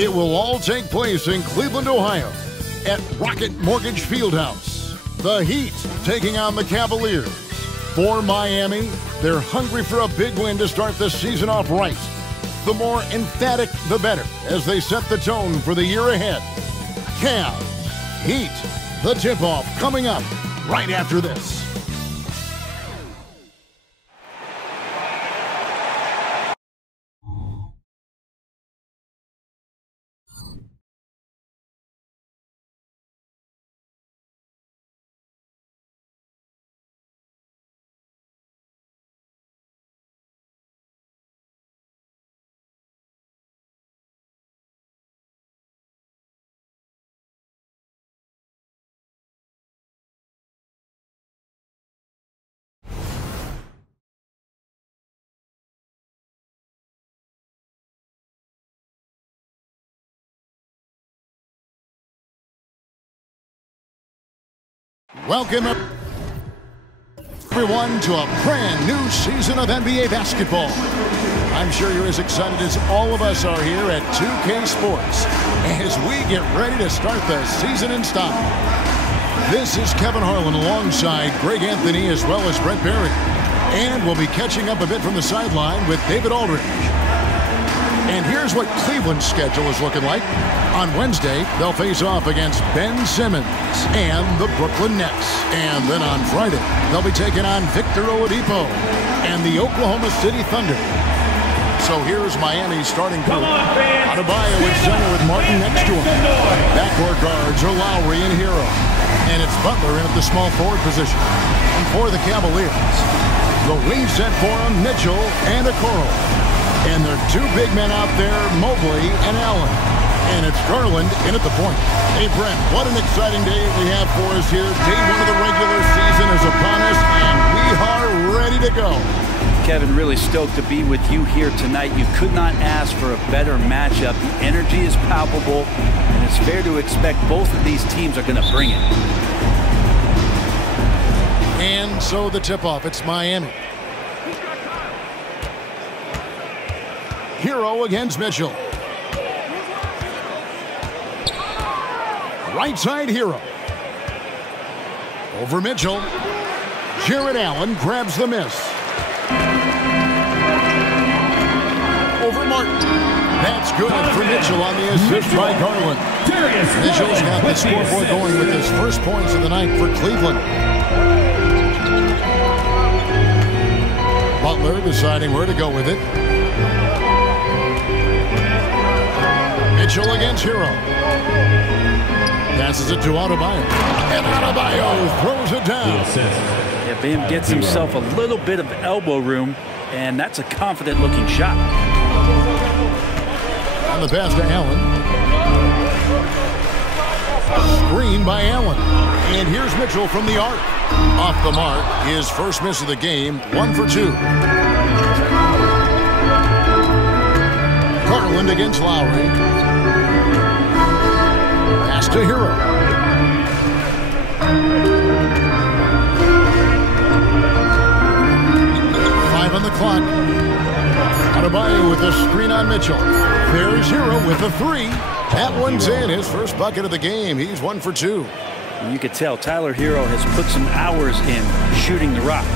It will all take place in Cleveland, Ohio, at Rocket Mortgage Fieldhouse. The Heat taking on the Cavaliers. For Miami, they're hungry for a big win to start the season off right. The more emphatic, the better, as they set the tone for the year ahead. Cavs, Heat, the tip-off coming up right after this. Welcome everyone to a brand new season of NBA basketball. I'm sure you're as excited as all of us are here at 2K Sports as we get ready to start the season in style. This is Kevin Harlan alongside Greg Anthony as well as Brett Berry. And we'll be catching up a bit from the sideline with David Aldridge. And here's what Cleveland's schedule is looking like. On Wednesday, they'll face off against Ben Simmons and the Brooklyn Nets. And then on Friday, they'll be taking on Victor Oladipo and the Oklahoma City Thunder. So here's Miami's starting group. Adebayo at center with Martin next to him. Backcourt guards are Lowry and Hero. And it's Butler in at the small forward position. And for the Cavaliers, the wing set for him, Mitchell and Okoro. And there are two big men out there, Mobley and Allen. And it's Garland in at the point. Hey, Brent, what an exciting day we have for us here. Day one of the regular season is upon us, and we are ready to go. Kevin, really stoked to be with you here tonight. You could not ask for a better matchup. The energy is palpable, and it's fair to expect both of these teams are going to bring it. And so the tip-off, it's Miami. Hero against Mitchell. Right side Hero. Over Mitchell. Jared Allen grabs the miss. Over Martin. That's good for Mitchell on the assist by Garland. Mitchell's got the scoreboard going with his first points of the night for Cleveland. Butler deciding where to go with it. Mitchell against Hero. Passes it to Adebayo. And Adebayo throws it down. Yeah, Bam gets himself a little bit of elbow room, and that's a confident-looking shot. On the pass to Allen. Screen by Allen. And here's Mitchell from the arc. Off the mark, his first miss of the game, 1 for 2. Garland against Lowry. Pass to Hero. Five on the clock. Adebayo with a screen on Mitchell. There's Hero with a three. That one's in. His first bucket of the game. He's 1 for 2. You could tell Tyler Hero has put some hours in shooting the rock.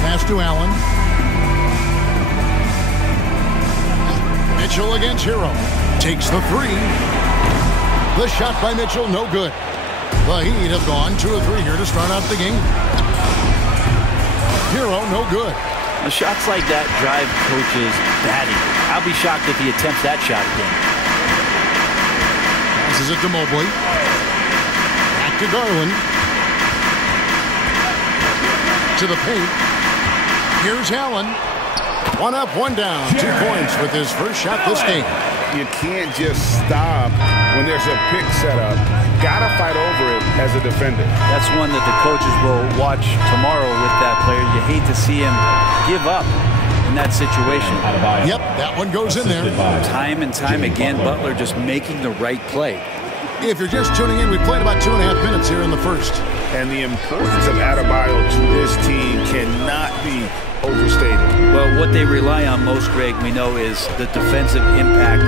Pass to Allen. Mitchell against Hero. Takes the three. The shot by Mitchell, no good. The Heat have gone 2 of 3 here to start out the game. Hero, no good. The shots like that drive coaches batty. I'll be shocked if he attempts that shot again. Passes it to Mobley. Back to Garland. To the paint. Here's Allen. 1 up, 1 down. 2 points with his first shot this game. You can't just stop when there's a pick set up. Gotta fight over it as a defender. That's one that the coaches will watch tomorrow with that player. You hate to see him give up in that situation. Yep, that one goes in there. Time and time again, Butler just making the right play. If you're just tuning in, we played about 2.5 minutes here in the first. And the importance of Adebayo to this team cannot be overstated. Well, what they rely on most, Greg, we know, is the defensive impact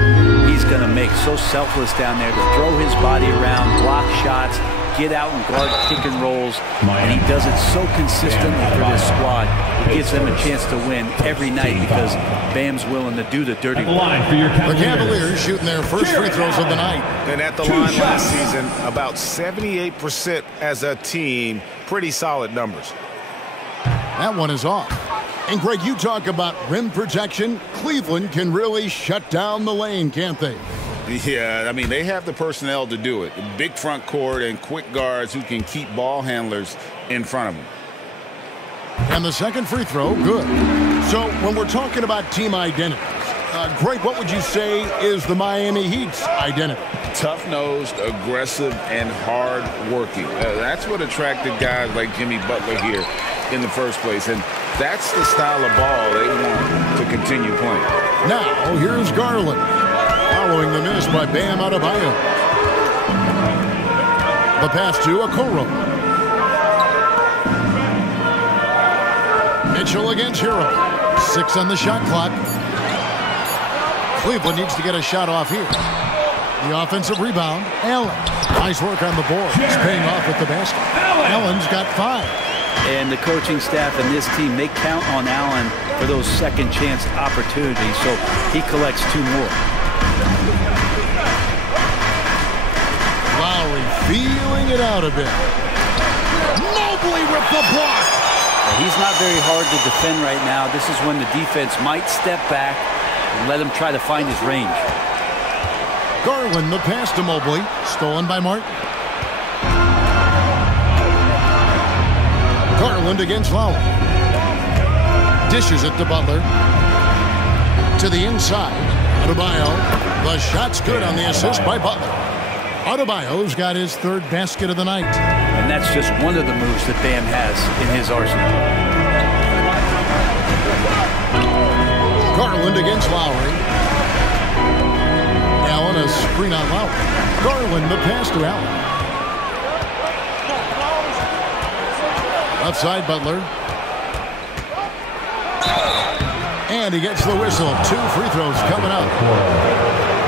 he's going to make. So selfless down there to throw his body around, block shots, get out and guard pick and rolls, and he does it so consistently for this squad. It gives them a chance to win every night because Bam's willing to do the dirty work. The Cavaliers shooting their first free throws of the night. And at the line last season, about 78% as a team. Pretty solid numbers. That one is off. And, Greg, you talk about rim protection. Cleveland can really shut down the lane, can't they? Yeah, I mean, they have the personnel to do it. Big front court and quick guards who can keep ball handlers in front of them. And the second free throw, good. So when we're talking about team identities, Greg, what would you say is the Miami Heat's identity? Tough-nosed, aggressive, and hard-working. That's what attracted guys like Jimmy Butler here in the first place. And that's the style of ball they want to continue playing. Now, here's Garland. Following the miss by Bam Adebayo. The pass to Okoro. Mitchell against Hero. 6 on the shot clock. Cleveland needs to get a shot off here. The offensive rebound. Allen. Nice work on the board. It's paying off at the basket. Allen's got 5. And the coaching staff and this team, they count on Allen for those second chance opportunities, so he collects 2 more. Lowry feeling it out a bit. Mobley with the block. He's not very hard to defend right now. This is when the defense might step back and let him try to find his range. Garland, the pass to Mobley. Stolen by Martin. Garland against Lowry. Dishes it to Butler. To the inside. Adebayo. The shot's good on the assist by Butler. Adebayo's got his 3rd basket of the night. And that's just one of the moves that Bam has in his arsenal. Garland against Lowry. Allen, a screen on Lowry. Garland, the pass to Allen. Outside Butler. And he gets the whistle. 2 free throws coming up.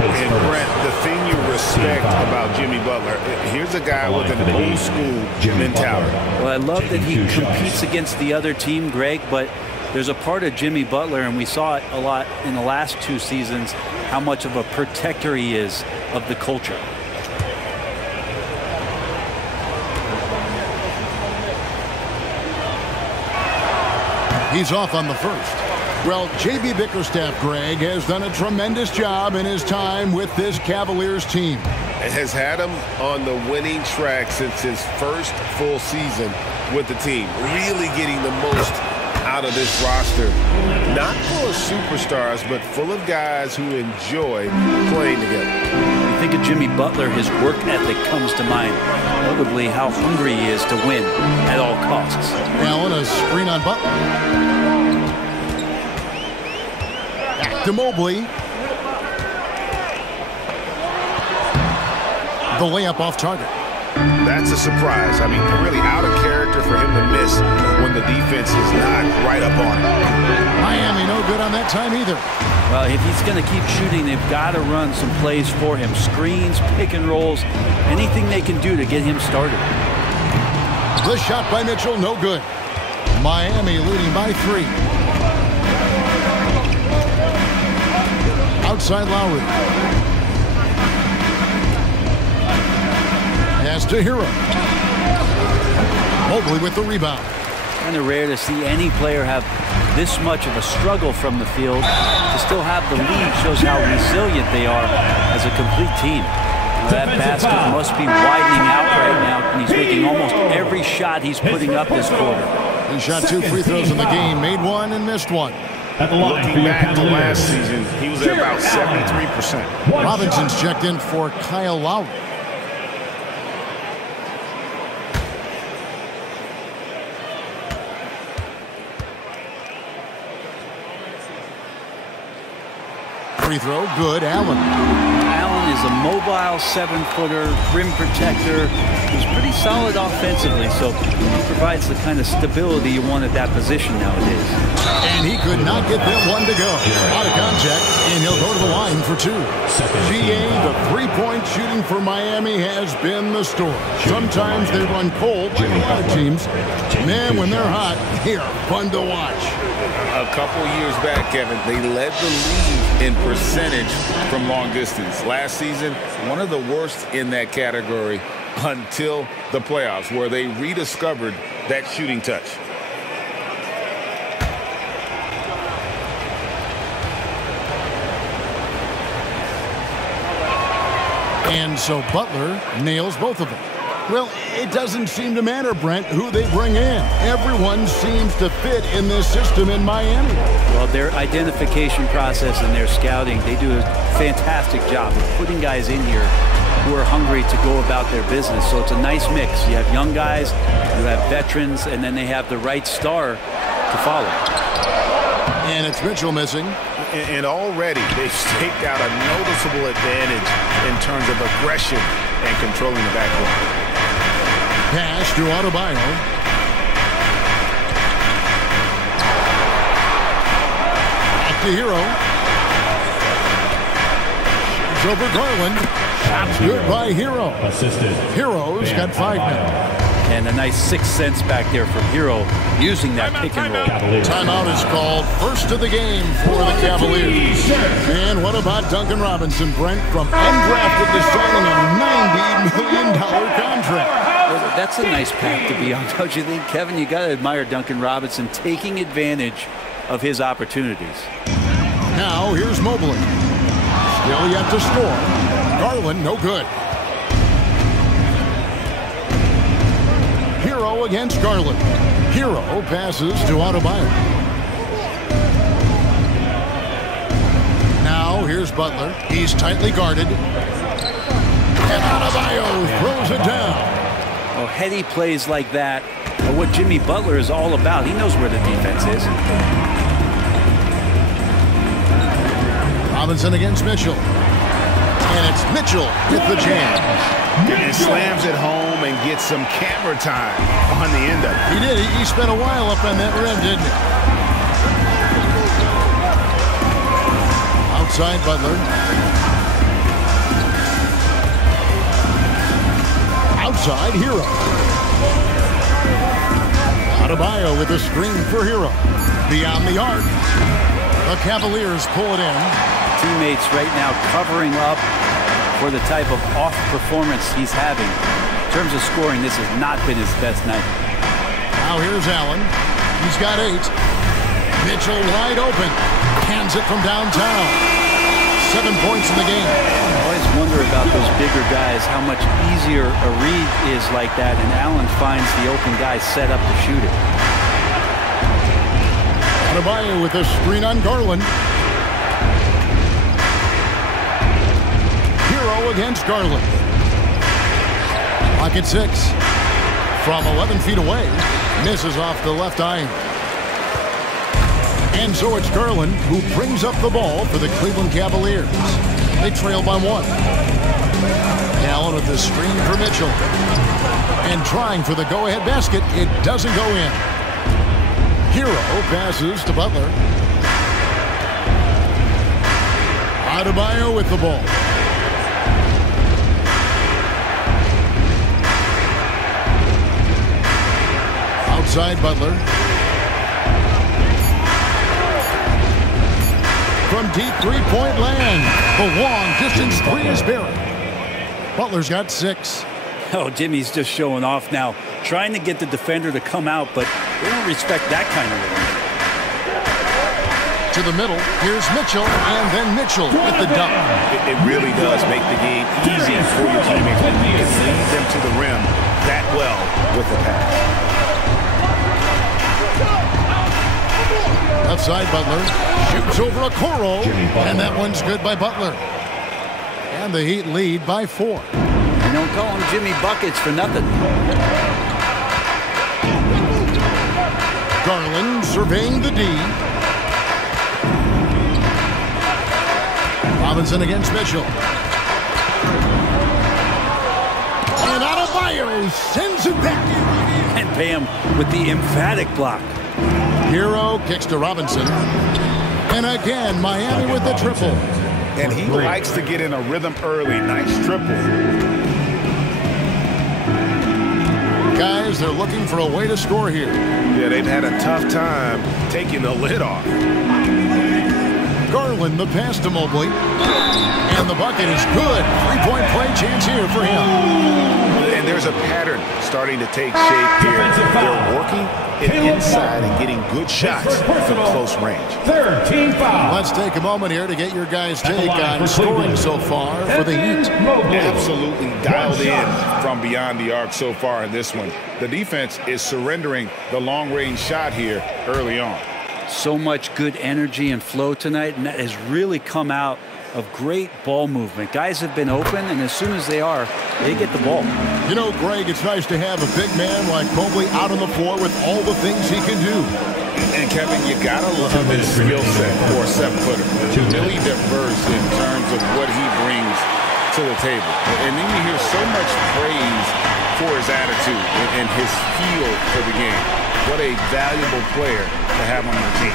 And Brent, the thing you respect about Jimmy Butler, here's a guy with an old school mentality. Well, I love that he competes against the other team, Greg, but there's a part of Jimmy Butler, and we saw it a lot in the last 2 seasons, how much of a protector he is of the culture. He's off on the first. Well, J.B. Bickerstaff, Greg, has done a tremendous job in his time with this Cavaliers team. It has had him on the winning track since his first full season with the team. Really getting the most out of this roster. Not full of superstars, but full of guys who enjoy playing together. You think of Jimmy Butler, his work ethic comes to mind. Notably, how hungry he is to win at all costs. Allen, a screen on Butler. To Mobley. The layup off target. That's a surprise. I mean, really out of character for him to miss when the defense is not right up on him. Miami no good on that time either. Well, if he's going to keep shooting, they've got to run some plays for him. Screens, pick and rolls, anything they can do to get him started. The shot by Mitchell, no good. Miami leading by 3. Outside Lowry. Pass to Hero. Mobley with the rebound. Kind of rare to see any player have this much of a struggle from the field. To still have the lead shows how resilient they are as a complete team. That basket must be widening out right now, and he's making almost every shot he's putting up this quarter. He shot 2 free throws in the game, made 1 and missed 1. Looking back to last season, he was at about 73%. Robinson's checked in for Kyle Lowry. Free throw, good. Allen. Allen Allen is a mobile 7-footer, rim protector. He's pretty solid offensively, so he provides the kind of stability you want at that position nowadays. And he could not get that one to go. Out of contact, and he'll go to the line for 2. GA, the three-point shooting for Miami has been the story. Sometimes they run cold, like a lot of teams. Man, when they're hot, they are fun to watch. A couple years back, Kevin, they led the league in percentage from long distance. Last season, one of the worst in that category until the playoffs, where they rediscovered that shooting touch. And so Butler nails both of them. Well, it doesn't seem to matter, Brent, who they bring in. Everyone seems to fit in this system in Miami. Well, their identification process and their scouting, they do a fantastic job of putting guys in here who are hungry to go about their business. So it's a nice mix. You have young guys, you have veterans, and then they have the right star to follow. And it's Mitchell missing. And already they've staked out a noticeable advantage in terms of aggression and controlling the backcourt. Pass to Adebayo. Back to Hero. It's over Garland. Shots good by Hero. Hero's got 5 now. And a nice 6 cents back there from Hero using that pick and roll. Timeout is called. First of the game for the Cavaliers. And what about Duncan Robinson, Brent, from undrafted to signing a $90 million contract? Well, that's a nice path to be on, don't you think, Kevin? You got to admire Duncan Robinson taking advantage of his opportunities. Now here's Mobley. Still yet to score. Garland, no good. Hero against Garland. Hero passes to Adebayo. Now here's Butler. He's tightly guarded. And Adebayo throws it down. Well, heady plays like that are what Jimmy Butler is all about. He knows where the defense is. Robinson against Mitchell. And it's Mitchell with the jam. And slams it home and gets some camera time on the end of it. He did. He spent a while up on that rim, didn't he? Outside Butler. Outside Hero. Adebayo with a screen for Hero. Beyond the arc. The Cavaliers pull it in. Teammates right now covering up for the type of off performance he's having. In terms of scoring, this has not been his best night. Now here's Allen. He's got 8. Mitchell wide open. Hands it from downtown. 7 points in the game. I always wonder about those bigger guys, how much easier a read is like that, and Allen finds the open guy set up to shoot it. Adebayo with a screen on Garland. Hero against Garland. Pocket 6. From 11 feet away. Misses off the left iron. And so it's Garland who brings up the ball for the Cleveland Cavaliers. They trail by 1. Allen with the screen for Mitchell. And trying for the go-ahead basket. It doesn't go in. Hero passes to Butler. Adebayo with the ball. Outside Butler. From deep three-point land. The long distance 3 is buried. Butler's got 6. Oh, Jimmy's just showing off now. Trying to get the defender to come out, but they don't respect that kind of rhythm. To the middle, here's Mitchell, and then Mitchell with the dunk. It really does make the game easy for your teammates when you can lead them to the rim that well with the pass. Left side, Butler shoots over a Coro, and that one's good by Butler. And the Heat lead by 4. You don't call him Jimmy Buckets for nothing. Garland surveying the D. Robinson against Mitchell. And Adebayo sends it back. And Bam with the emphatic block. Hero kicks to Robinson. And again, Miami with the triple. And he likes to get in a rhythm early. Nice triple. Guys, they're looking for a way to score here. Yeah, they've had a tough time taking the lid off. Garland, the pass to Mobley. And the bucket is good. Three-point play chance here for him. And there's a pattern starting to take shape here. They're working inside and getting good shots from close range. Third team foul. Let's take a moment here to get your guys' take on scoring so far for the Heat. Absolutely dialed in from beyond the arc so far in this one. The defense is surrendering the long-range shot here early on. So much good energy and flow tonight, and that has really come out of great ball movement. Guys have been open, and as soon as they are, they get the ball. You know, Greg, it's nice to have a big man like Mobley out on the floor with all the things he can do. And Kevin, you gotta love his skill set for a 7-footer. Really diverse in terms of what he brings to the table. And then you hear so much praise for his attitude and his feel for the game. What a valuable player to have on your team.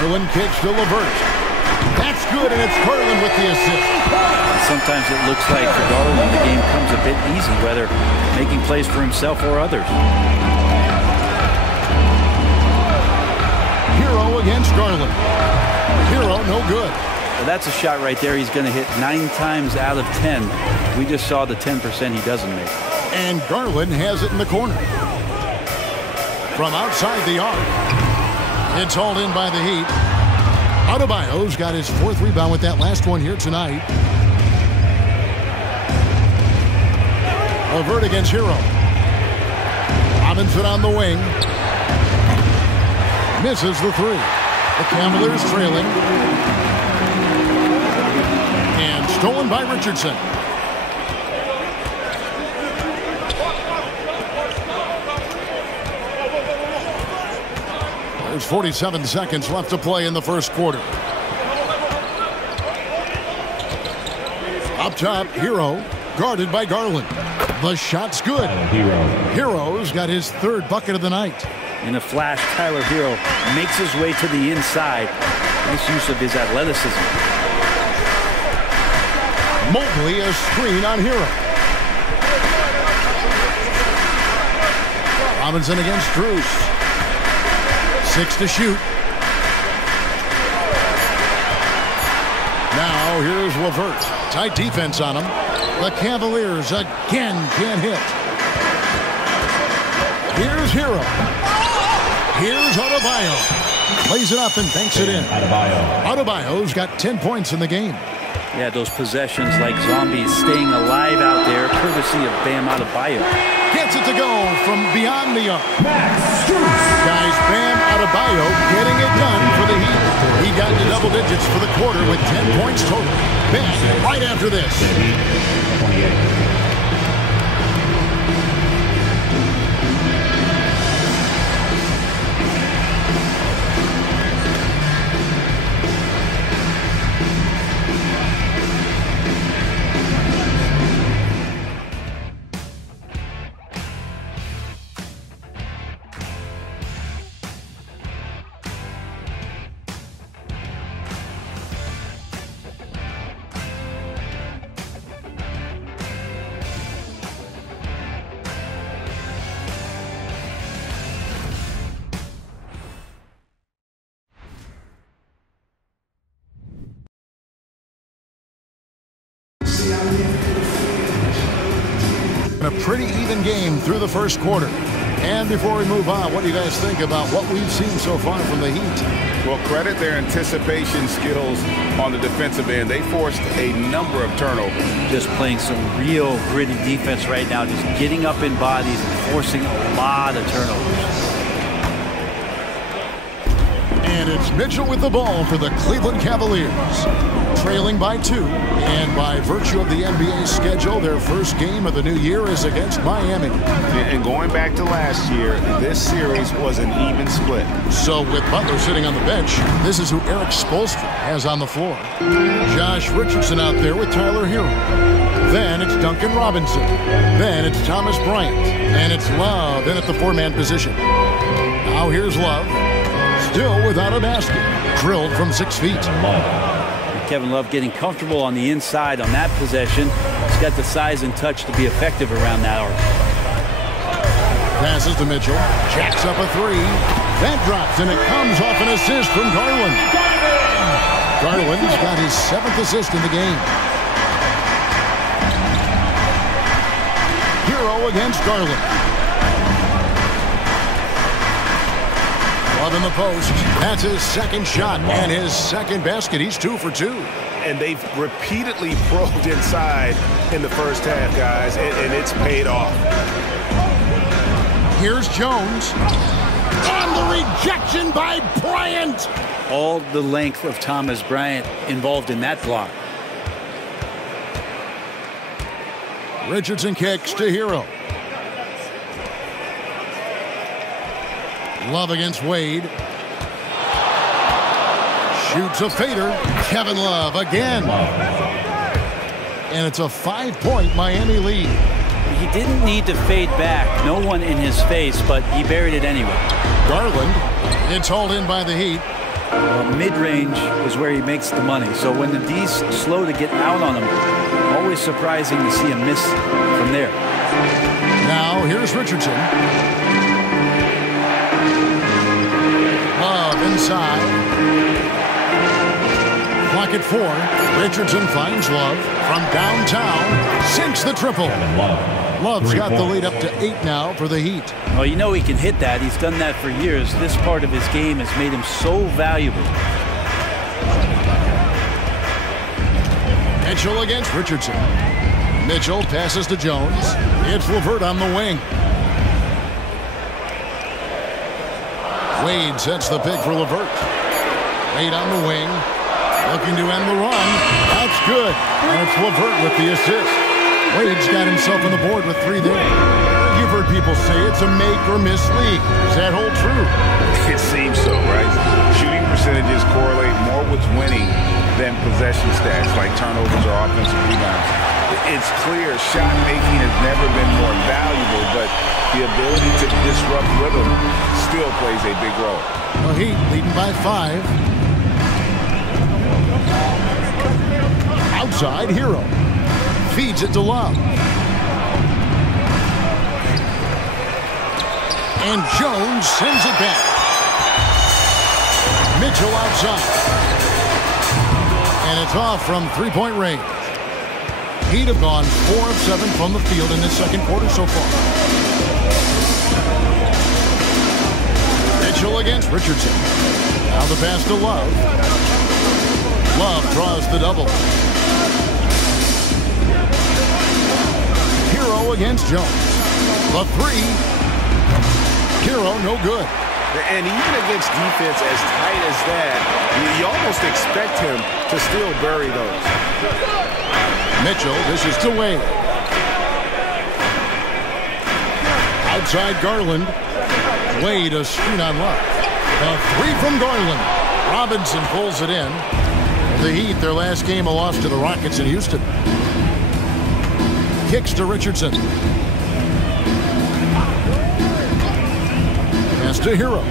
Garland kicks to LeVert. That's good, and it's Garland with the assist. Sometimes it looks like for Garland the game comes a bit easy, whether making plays for himself or others. Hero against Garland. Hero, no good. Well, that's a shot right there he's going to hit 9 times out of 10. We just saw the 10% he doesn't make. And Garland has it in the corner. From outside the arc. It's hauled in by the Heat. Adebayo's got his 4th rebound with that last one here tonight. LeVert against Hero. Robinson on the wing. Misses the 3. The Cavaliers trailing. And stolen by Richardson. There's 47 seconds left to play in the first quarter. Up top, Hero, guarded by Garland. The shot's good. Hero's got his 3rd bucket of the night. In a flash, Tyler Hero makes his way to the inside. Nice use of his athleticism. Mobley, a screen on Hero. Robinson against Drews. 6 to shoot. Now here's LeVert. Tight defense on him. The Cavaliers again can't hit. Here's Hero. Here's Adebayo. Plays it up and banks it in. Adebayo's got 10 points in the game. Yeah, those possessions like zombies staying alive out there, courtesy of Bam Adebayo. Gets it to go from beyond the arc. Guys, Bam Adebayo getting it done for the Heat. He got into double digits for the quarter with 10 points total. Bam, right after this. 28. A pretty even game through the first quarter. And before we move on, what do you guys think about what we've seen so far from the Heat? Well, credit their anticipation skills on the defensive end. They forced a number of turnovers. Just playing some real gritty defense right now, just getting up in bodies and forcing a lot of turnovers. And it's Mitchell with the ball for the Cleveland Cavaliers. trailing by 2, and by virtue of the NBA schedule, their first game of the new year is against Miami. And going back to last year, this series was an even split. So with Butler sitting on the bench, this is who Eric Spoelstra has on the floor. Josh Richardson out there with Tyler Hero. Then it's Duncan Robinson. Then it's Thomas Bryant. And it's Love in at the 4-man position. Now here's Love. Still without a basket. Drilled from 6 feet. Kevin Love getting comfortable on the inside on that possession. He's got the size and touch to be effective around that arc. Passes to Mitchell. Jacks up a 3. That drops, and it comes off an assist from Garland. Garland's got his 7th assist in the game. Hero against Garland. Love in the post. That's his second shot and his second basket. He's 2 for 2. And they've repeatedly probed inside in the first half, guys, and it's paid off. Here's Jones. And the rejection by Bryant. All the length of Thomas Bryant involved in that block. Richardson kicks to Hero. Love against Wade. Shoots a fader. Kevin Love again. And it's a 5-point Miami lead. He didn't need to fade back. No one in his face, but he buried it anyway. Garland. It's hauled in by the Heat. Mid-range is where he makes the money. So when the D's slow to get out on him, always surprising to see him miss from there. Now here's Richardson. Love inside. Clock at 4. Richardson finds Love from downtown. Sinks the triple. Love's got the lead up to 8 now for the Heat. Well, you know he can hit that. He's done that for years. This part of his game has made him so valuable. Mitchell against Richardson. Mitchell passes to Jones. It's LeVert on the wing. Wade sets the pick for LeVert. Wade on the wing. Looking to end the run. That's good. And it's LeVert with the assist. Wade's got himself on the board with 3 there. You've heard people say it's a make-or-miss league. Does that hold true? It seems so, right? Shooting percentages correlate more with winning than possession stats like turnovers or offensive rebounds. It's clear shot making has never been more valuable, but the ability to disrupt rhythm still plays a big role. The Heat leading by 5. Outside, Hero. Feeds it to Love. And Jones sends it back. Mitchell outside. And it's off from 3-point range. Heat have gone 4 of 7 from the field in this second quarter so far. Mitchell against Richardson. Now the pass to Love. Love draws the double. Hero against Jones. The 3. Hero no good. And even against defense as tight as that, you almost expect him to still bury those. Mitchell, this is to Wade. Outside Garland. Wade a screen on Love. A 3 from Garland. Robinson pulls it in. The Heat, their last game, a loss to the Rockets in Houston. Kicks to Richardson. Pass to Hero.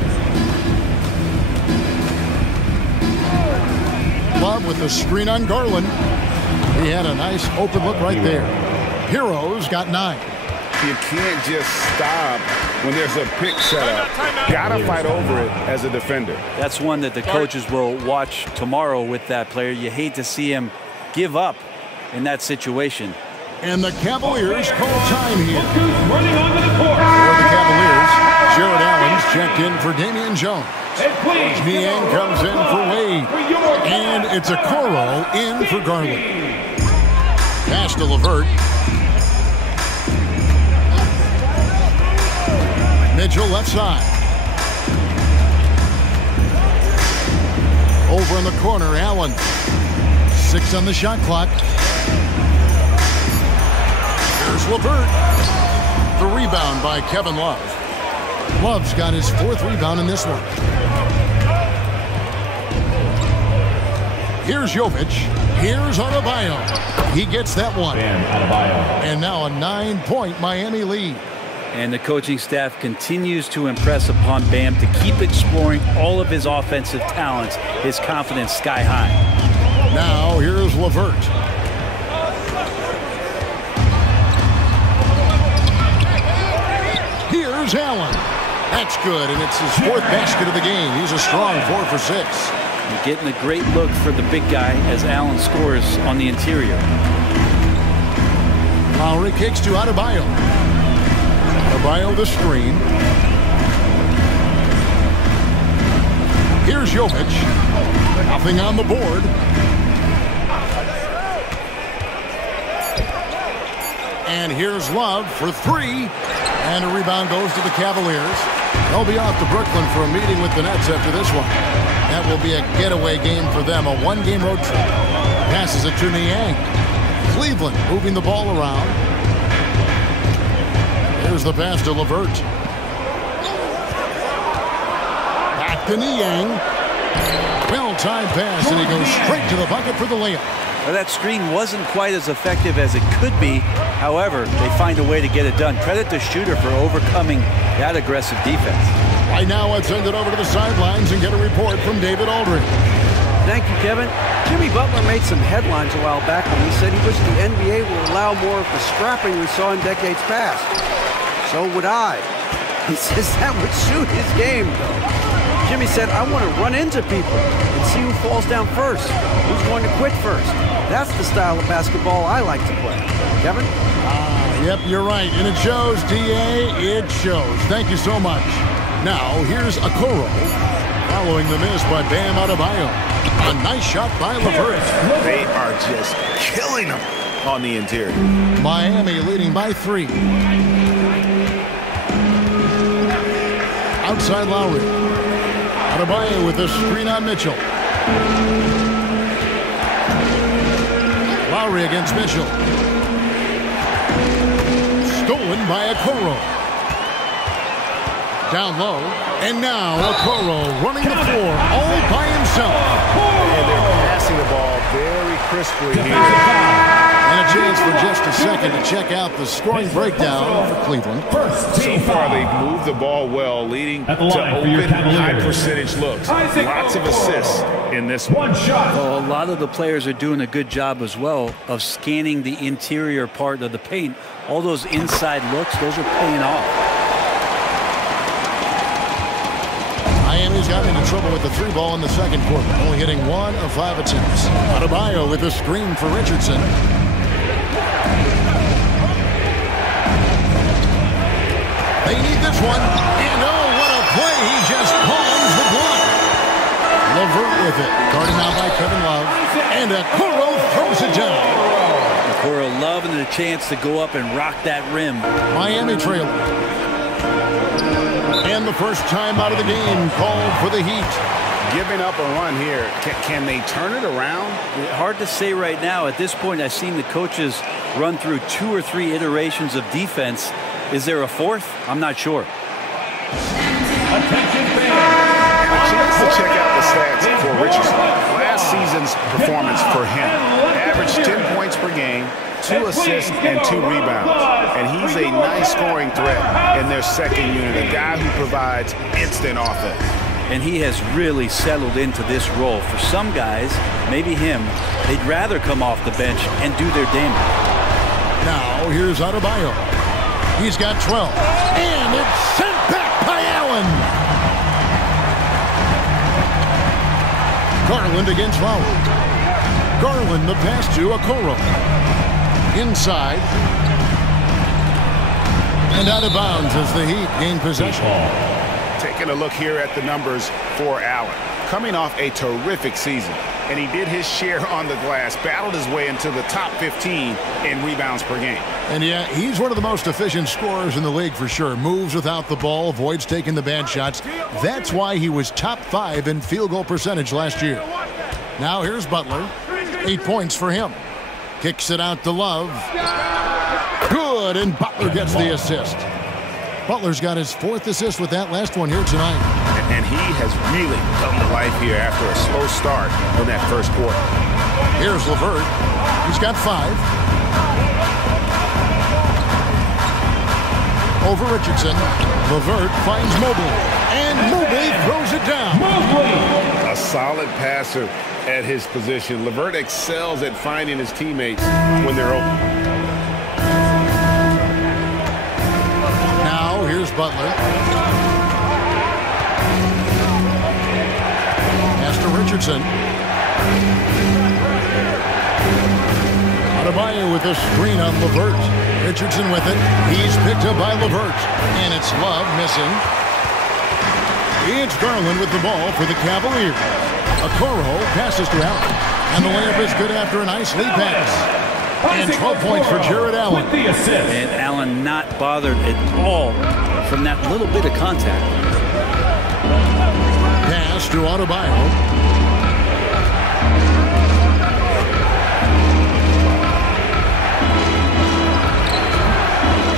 Love with the screen on Garland. He had a nice open look right there. Hero's got 9. You can't just stop when there's a pick set up. Gotta fight over it as a defender. That's one that the coaches will watch tomorrow with that player. You hate to see him give up in that situation. And the Cavaliers call time here. Running onto the court. For the Cavaliers, Jared Allen's checked in for Damian Jones. Niang comes in for Wade. And it's a Coro in for Garland. Pass to LeVert. Mitchell left side. Over in the corner, Allen. 6 on the shot clock. Here's LeVert. The rebound by Kevin Love. Love's got his 4th rebound in this one. Here's Jovic. Here's Adebayo. He gets that one. And now a 9-point Miami lead. And the coaching staff continues to impress upon Bam to keep exploring all of his offensive talents, his confidence sky high. Now here's LeVert. Here's Allen. That's good, and it's his 4th basket of the game. He's a strong 4 for 6. You're getting a great look for the big guy as Allen scores on the interior. Lowry kicks to Adebayo. Adebayo the screen. Here's Jovic. Nothing on the board. And here's Love for 3. And a rebound goes to the Cavaliers. They'll be off to Brooklyn for a meeting with the Nets after this one. That will be a getaway game for them, a 1-game road trip. Passes it to Niang. Cleveland moving the ball around. Here's the pass to LeVert. Back to Niang. Well-timed pass, and he goes straight to the bucket for the layup. Well, that screen wasn't quite as effective as it could be. However, they find a way to get it done. Credit the shooter for overcoming that aggressive defense. Right now, let's send it over to the sidelines and get a report from David Aldridge. Thank you, Kevin. Jimmy Butler made some headlines a while back when he said he wished the NBA would allow more of the scrapping we saw in decades past. So would I. He says that would suit his game, though. Jimmy said, I want to run into people and see who falls down first, who's going to quit first. That's the style of basketball I like to play. Kevin? Yep, you're right. And it shows, D.A. It shows. Thank you so much. Now, here's Okoro. Following the miss by Bam Adebayo. A nice shot by LeVert. They are just killing them on the interior. Miami leading by 3. Outside Lowry. Adebayo with the screen on Mitchell. Lowry against Mitchell. Stolen by Okoro. Down low. And now Okoro running the floor all by himself. And they're passing the ball very crisply here. And a chance for just a second to check out the scoring breakdown for Cleveland. So far, they've moved the ball well, leading to open, high-percentage looks. Lots of assists in this one. Well, a lot of the players are doing a good job as well of scanning the interior part of the paint. All those inside looks, those are paying off. Miami's gotten into trouble with the 3 ball in the second quarter, only hitting 1 of 5 attempts. Adebayo with a screen for Richardson. They need this one. And oh, what a play. He just palms the block. LeVert with it. Guarded now by Kevin Love. And Okoro throws it down. Okoro loving the chance to go up and rock that rim. Miami trailing. And the first time out of the game called for the Heat. Giving up a run here. Can they turn it around? Hard to say right now. At this point, I've seen the coaches run through 2 or 3 iterations of defense. Is there a 4th? I'm not sure. Attention fans. A chance to check out the stats for Richardson. Last season's performance for him. Averaged 10 points per game, 2 assists, and 2 rebounds. And he's a nice scoring threat in their second unit, a guy who provides instant offense. And he has really settled into this role. For some guys, maybe him, they'd rather come off the bench and do their damage. Now, here's Adebayo. He's got 12. And it's sent back by Allen. Garland against Lowry. Garland the pass to Okoro. Inside. And out of bounds as the Heat gain possession. Taking a look here at the numbers for Allen. Coming off a terrific season, and he did his share on the glass, battled his way into the top 15 in rebounds per game. And yeah, he's one of the most efficient scorers in the league for sure. Moves without the ball, avoids taking the bad shots. That's why he was top 5 in field goal percentage last year. Now here's Butler. 8 points for him. Kicks it out to Love. Good, and Butler gets the assist. Butler's got his 4th assist with that last one here tonight. And he has really come to life here after a slow start in that first quarter. Here's LeVert. He's got 5. Over Richardson. LeVert finds Mobley. And Mobley throws it down. A solid passer at his position. LeVert excels at finding his teammates when they're open. Now here's Butler. Pass to Richardson. Adebayo with a screen on LeVert. Richardson with it. He's picked up by LeVert. And it's Love missing. It's Garland with the ball for the Cavaliers. Okoro passes to Allen. And the layup is good after a nice lead pass. And 12 points for Jared Allen. And Allen not bothered at all from that little bit of contact. Pass to Adebayo.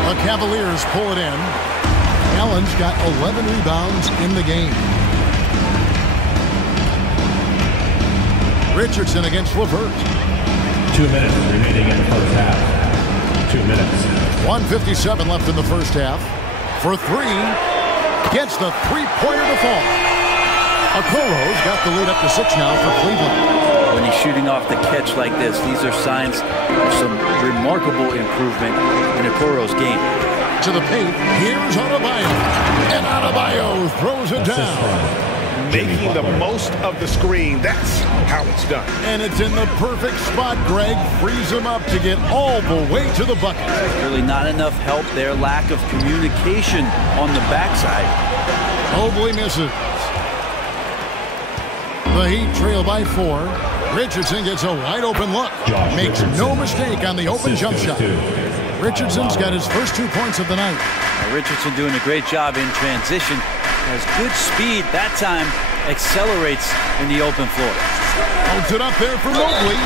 The Cavaliers pull it in. Allen's got 11 rebounds in the game. Richardson against LeVert. 2 minutes remaining in the first half. 2 minutes. 1:57 left in the first half. For 3. Gets the three-pointer to fall. Okoro's got the lead up to 6 now for Cleveland. When he's shooting off the catch like this, these are signs of some remarkable improvement in Okoro's game. To the paint, here's Adebayo. And Adebayo throws it down. Making the most of the screen. That's how it's done. And it's in the perfect spot. Greg frees him up to get all the way to the bucket. Really not enough help there. Lack of communication on the backside. Mobley misses. The Heat trail by 4. Richardson gets a wide open look. Makes no mistake on the open jump shot. Richardson's got his first 2 points of the night. Richardson doing a great job in transition. Has good speed that time. Accelerates in the open floor. Holds it up there for Mobley.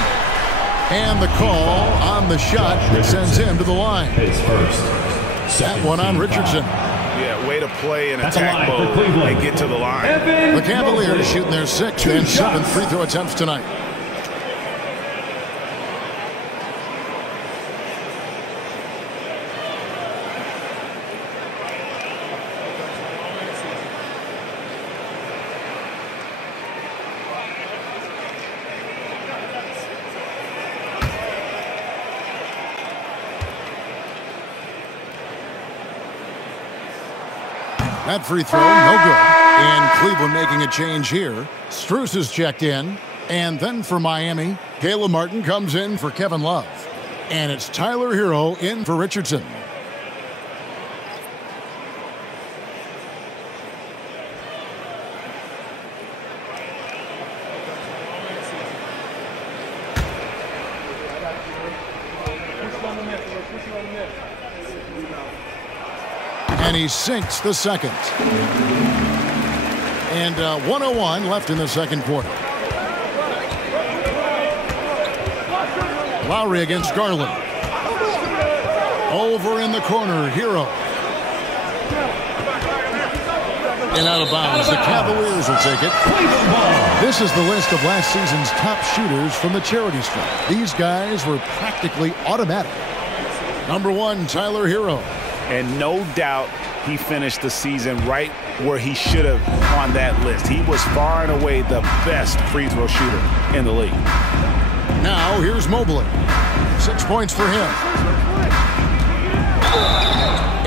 And the call on the shot sends him to the line. That one on Richardson. Yeah, way to play in attack mode and get to the line. The Cavaliers shooting their 6th and 7th free throw attempts tonight. That free throw, no good. And Cleveland making a change here. Strus is checked in. And then for Miami, Caleb Martin comes in for Kevin Love. And it's Tyler Hero in for Richardson. And he sinks the second. And 1:01 left in the second quarter. Lowry against Garland. Over in the corner, Hero. And out of bounds, the Cavaliers will take it. This is the list of last season's top shooters from the charity stripe. These guys were practically automatic. Number 1, Tyler Hero. And no doubt he finished the season right where he should have on that list. He was far and away the best free throw shooter in the league. Now here's Mobley. 6 points for him.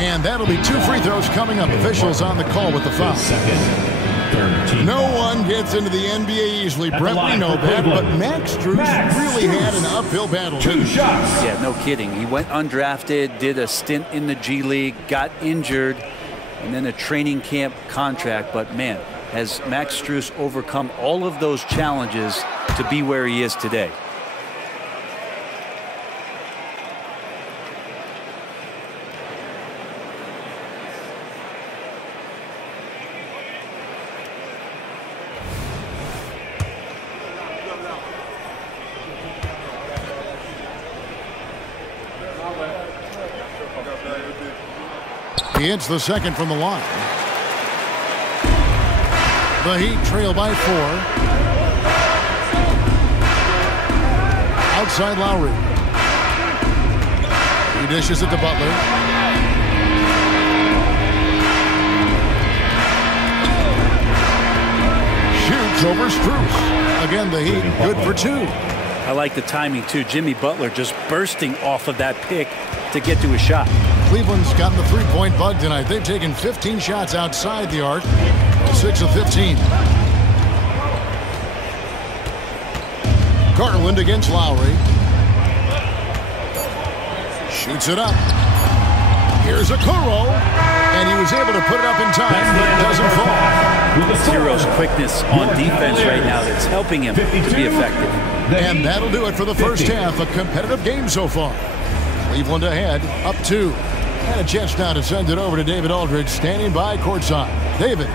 And that'll be 2 free throws coming up. Officials on the call with the foul. No one gets into the NBA easily, Brett. We know that, but Max Strus really had an uphill battle. 2 shots. Yeah, no kidding. He went undrafted, did a stint in the G League, got injured, and then a training camp contract. But, man, has Max Strus overcome all of those challenges to be where he is today? He hits the second from the line. The Heat trail by 4. Outside Lowry. He dishes it to Butler. Shoots over Strus. Again, the Heat good for 2. I like the timing, too. Jimmy Butler just bursting off of that pick to get to a shot. Cleveland's gotten the three-point bug tonight. They've taken 15 shots outside the arc. 6 of 15. Garland against Lowry. Shoots it up. Here's a Okoro. And he was able to put it up in time, but it doesn't fall. Zero's quickness on defense right now that's helping him to be effective. And that'll do it for the first half. A competitive game so far. Cleveland ahead, up 2. And a chance now to send it over to David Aldridge, standing by courtside. David.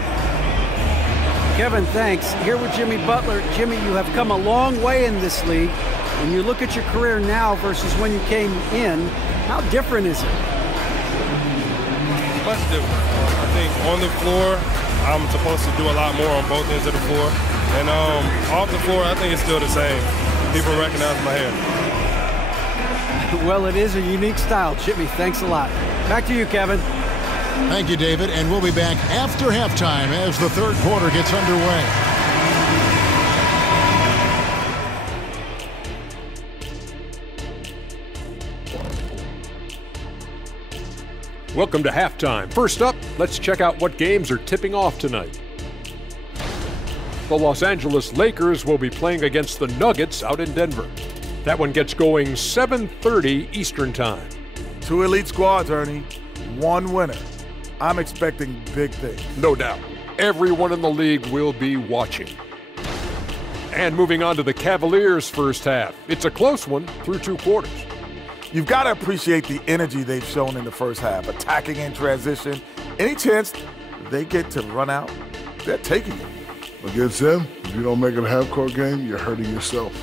Kevin, thanks. Here with Jimmy Butler. Jimmy, you have come a long way in this league. When you look at your career now versus when you came in, how different is it? Much different. I think on the floor, I'm supposed to do a lot more on both ends of the floor. And off the floor, I think it's still the same. People recognize my hair. Well, it is a unique style. Jimmy, thanks a lot. Back to you, Kevin. Thank you, David. And we'll be back after halftime as the third quarter gets underway. Welcome to halftime. First up, let's check out what games are tipping off tonight. The Los Angeles Lakers will be playing against the Nuggets out in Denver. That one gets going 7:30 Eastern Time. 2 elite squads, Ernie. 1 winner. I'm expecting big things. No doubt. Everyone in the league will be watching. And moving on to the Cavaliers' first half. It's a close one through 2 quarters. You've got to appreciate the energy they've shown in the first half, attacking in transition. Any chance they get to run out, they're taking it. Against them, if you don't make it a half-court game, you're hurting yourself.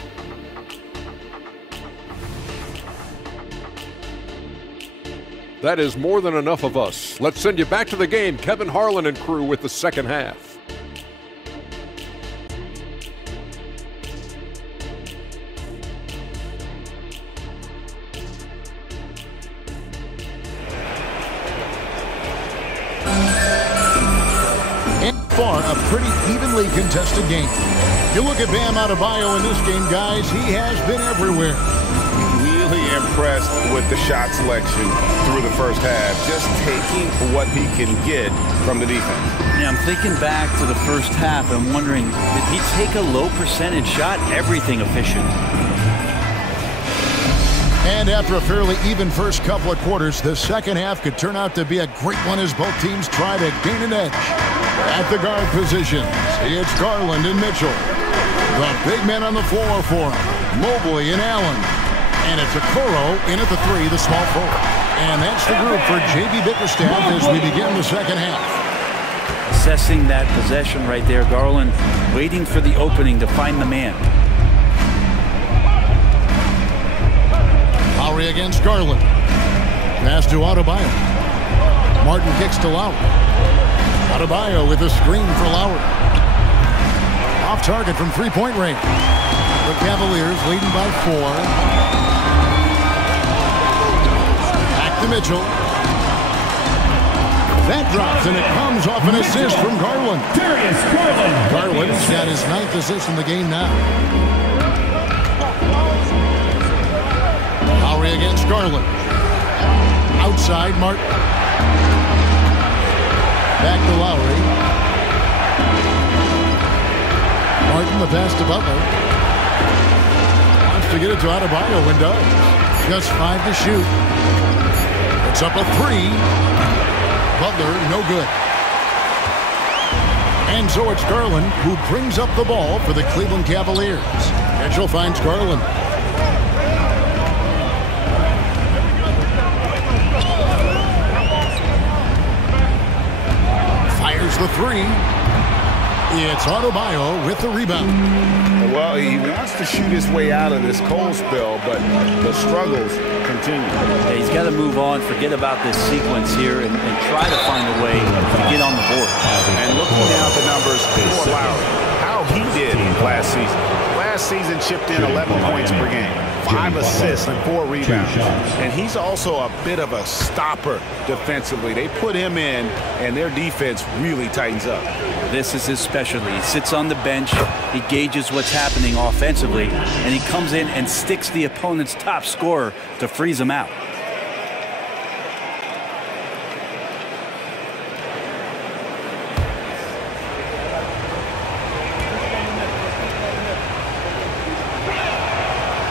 That is more than enough of us. Let's send you back to the game. Kevin Harlan and crew with the second half. And far, a pretty evenly contested game. You look at Bam Adebayo in this game, guys, he has been everywhere. Really impressed with the shot selection through the first half, just taking what he can get from the defense. Yeah, I'm thinking back to the first half and wondering, did he take a low percentage shot? Everything efficient. And after a fairly even first couple of quarters, the second half could turn out to be a great one as both teams try to gain an edge. At the guard positions, it's Garland and Mitchell. The big men on the floor for him, Mobley and Allen. And it's Okoro in at the 3, the small forward. And that's the group for J.B. Bickerstaff as we begin the second half. Assessing that possession right there, Garland waiting for the opening to find the man. Lowry against Garland. Pass to Adebayo. Martin kicks to Lowry. Adebayo with a screen for Lowry. Off target from three-point range. The Cavaliers leading by 4. Mitchell. That drops, and it comes off an assist from Garland. Garland's got his 9th assist in the game now. Lowry against Garland. Outside, Martin. Back to Lowry. Martin, the pass to Butler. Wants to get it to Adebayo and does. Just 5 to shoot. It's up a 3. Butler, no good. And so it's Garland who brings up the ball for the Cleveland Cavaliers. Mitchell finds Garland. Fires the 3. It's Adebayo with the rebound. Well, he wants to shoot his way out of this cold spell, but the struggles continue. Yeah, he's got to move on, forget about this sequence here, and try to find a way to get on the board. And looking down at the numbers for Lowry, how he did last season. Last season chipped in 11 points per game, 5 assists and 4 rebounds. And he's also a bit of a stopper defensively. They put him in, and their defense really tightens up. This is his specialty. He sits on the bench, he gauges what's happening offensively, and he comes in and sticks the opponent's top scorer to freeze him out.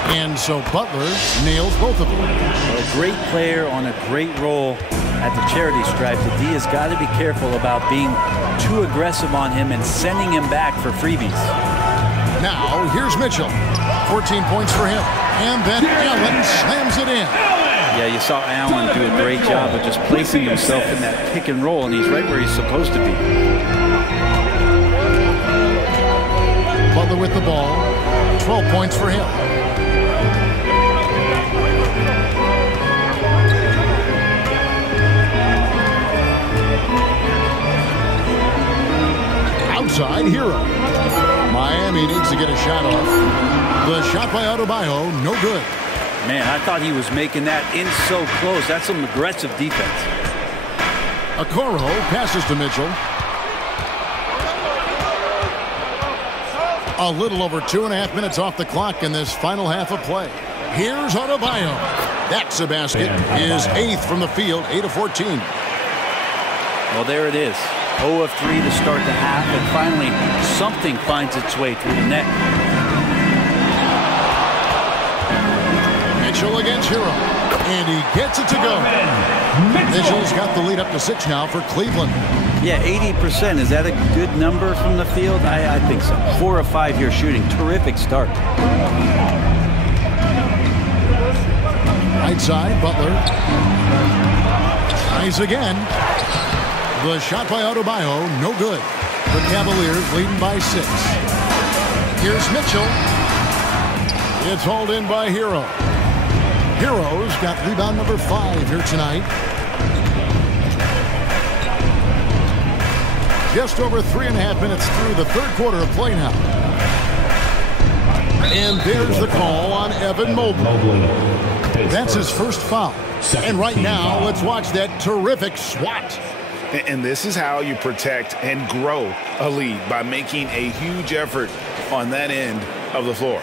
And so Butler nails both of them. A great player on a great role at the charity stripe. The D has got to be careful about being too aggressive on him and sending him back for freebies. Now, here's Mitchell. 14 points for him. And then Allen slams it in. Yeah, you saw Allen do a great job of just placing himself in that pick and roll, and he's right where he's supposed to be. Butler with the ball. 12 points for him. Outside, Hero. Miami needs to get a shot off. The shot by Adebayo, no good. Man, I thought he was making that in so close. That's some aggressive defense. Okoro passes to Mitchell. A little over 2.5 minutes off the clock in this final half of play. Here's Adebayo. That's a basket. His 8th from the field, 8 of 14. Well, there it is. 0 of 3 to start the half, and finally something finds its way through the net. Mitchell against Hero, and he gets it to go. Mitchell's got the lead up to 6 now for Cleveland. Yeah, 80%. Is that a good number from the field? I think so. 4 of 5 here shooting. Terrific start. Right side, Butler. Tries again. The shot by Adebayo, no good. The Cavaliers leading by 6. Here's Mitchell. It's hauled in by Hero. Hero's got rebound number 5 here tonight. Just over 3.5 minutes through the third quarter of play now. And there's the call on Evan Mobley. That's his first foul. And right now, let's watch that terrific swat. And this is how you protect and grow a lead, by making a huge effort on that end of the floor.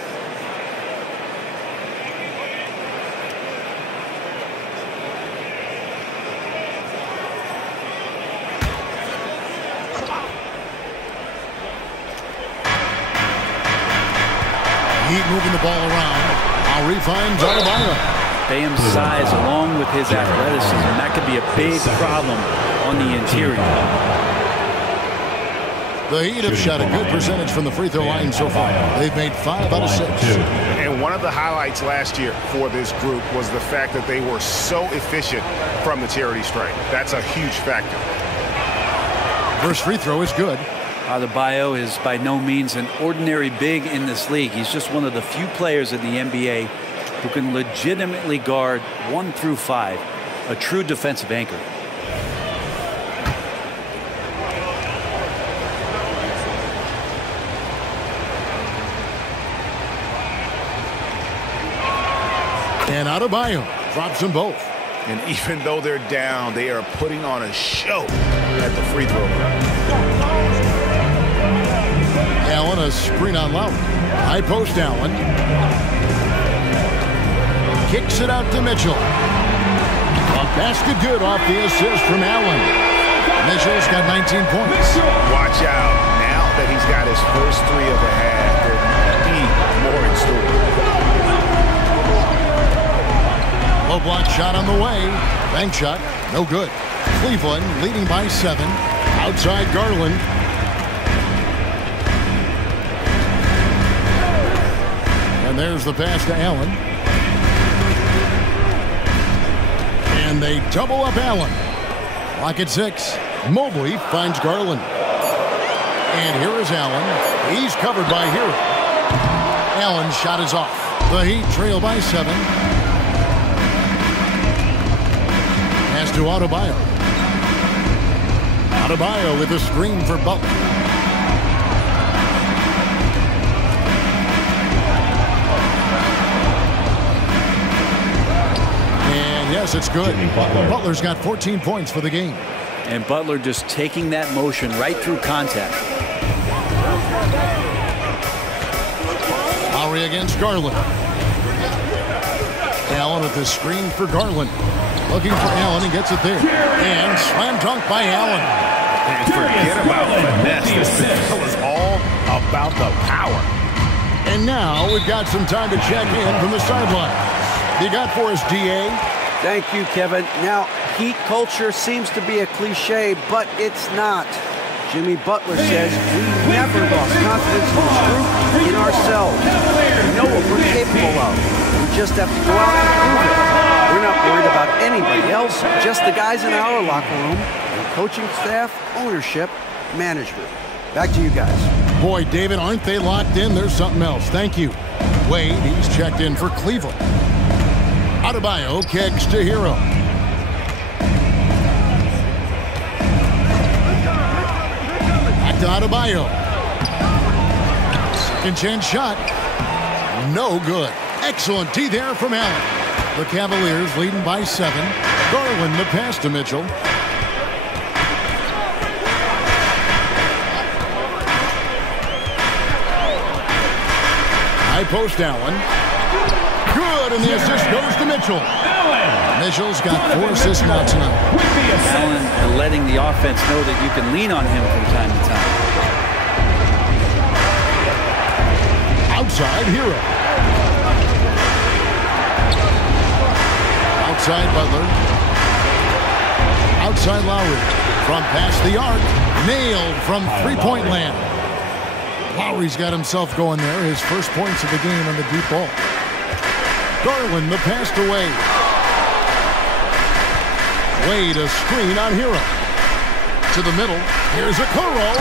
Heat moving the ball around. Lowry finds Adebayo. Bam's size along with his athleticism, that could be a big problem on the interior. The Heat have shot a good percentage from the free throw line so far. They've made 5 out of 6. And one of the highlights last year for this group was the fact that they were so efficient from the charity stripe. That's a huge factor. First free throw is good. Adebayo is by no means an ordinary big in this league. He's just one of the few players in the NBA who can legitimately guard 1 through 5, a true defensive anchor. And Adebayo drops them both. And even though they're down, they are putting on a show at the free throw line. Allen, a screen on Lowry. High post Allen. Kicks it out to Mitchell. A basket good off the assist from Allen. Mitchell's got 19 points. Watch out. Now that he's got his first 3 of the half, there might be more in store. Low block shot on the way. Bank shot, no good. Cleveland leading by 7. Outside Garland. And there's the pass to Allen. And they double up Allen. Clock at 6. Mobley finds Garland. And here is Allen. He's covered by Hero. Allen's shot is off. The Heat trail by 7. Pass to Adebayo. Adebayo with a screen for Butler. And yes, it's good. Butler's got 14 points for the game. And Butler just taking that motion right through contact. Lowry against Garland. Allen with the screen for Garland. Looking for Allen, he gets it there. And slam dunk by Allen. And forget about finesse. This is all about the power. And now we've got some time to check in from the sideline. You got for us, D.A.? Thank you, Kevin. Now, Heat culture seems to be a cliche, but it's not. Jimmy Butler says we never lost confidence in this group, in ourselves. We know what we're capable of. We just have to go out and prove it. We're not worried about anybody else, just the guys in our locker room, and coaching staff, ownership, management. Back to you guys. Boy, David, aren't they locked in? There's something else. Thank you. Wade, he's checked in for Cleveland. Adebayo kicks to Hero. Back to Adebayo. Second chance shot. No good. Excellent D there from Allen. The Cavaliers leading by 7. Garland the pass to Mitchell. High post Allen. Good, and the assist goes to Mitchell. Mitchell's got 4 assists now tonight. Allen letting the offense know that you can lean on him from time to time. Outside Hero. Outside Butler. Outside Lowry. From past the arc. Nailed from three-point land. Lowry's got himself going there. His first points of the game on the deep ball. Garland the pass to Wade. Wade a screen on Hero. To the middle. Here's a Okoro.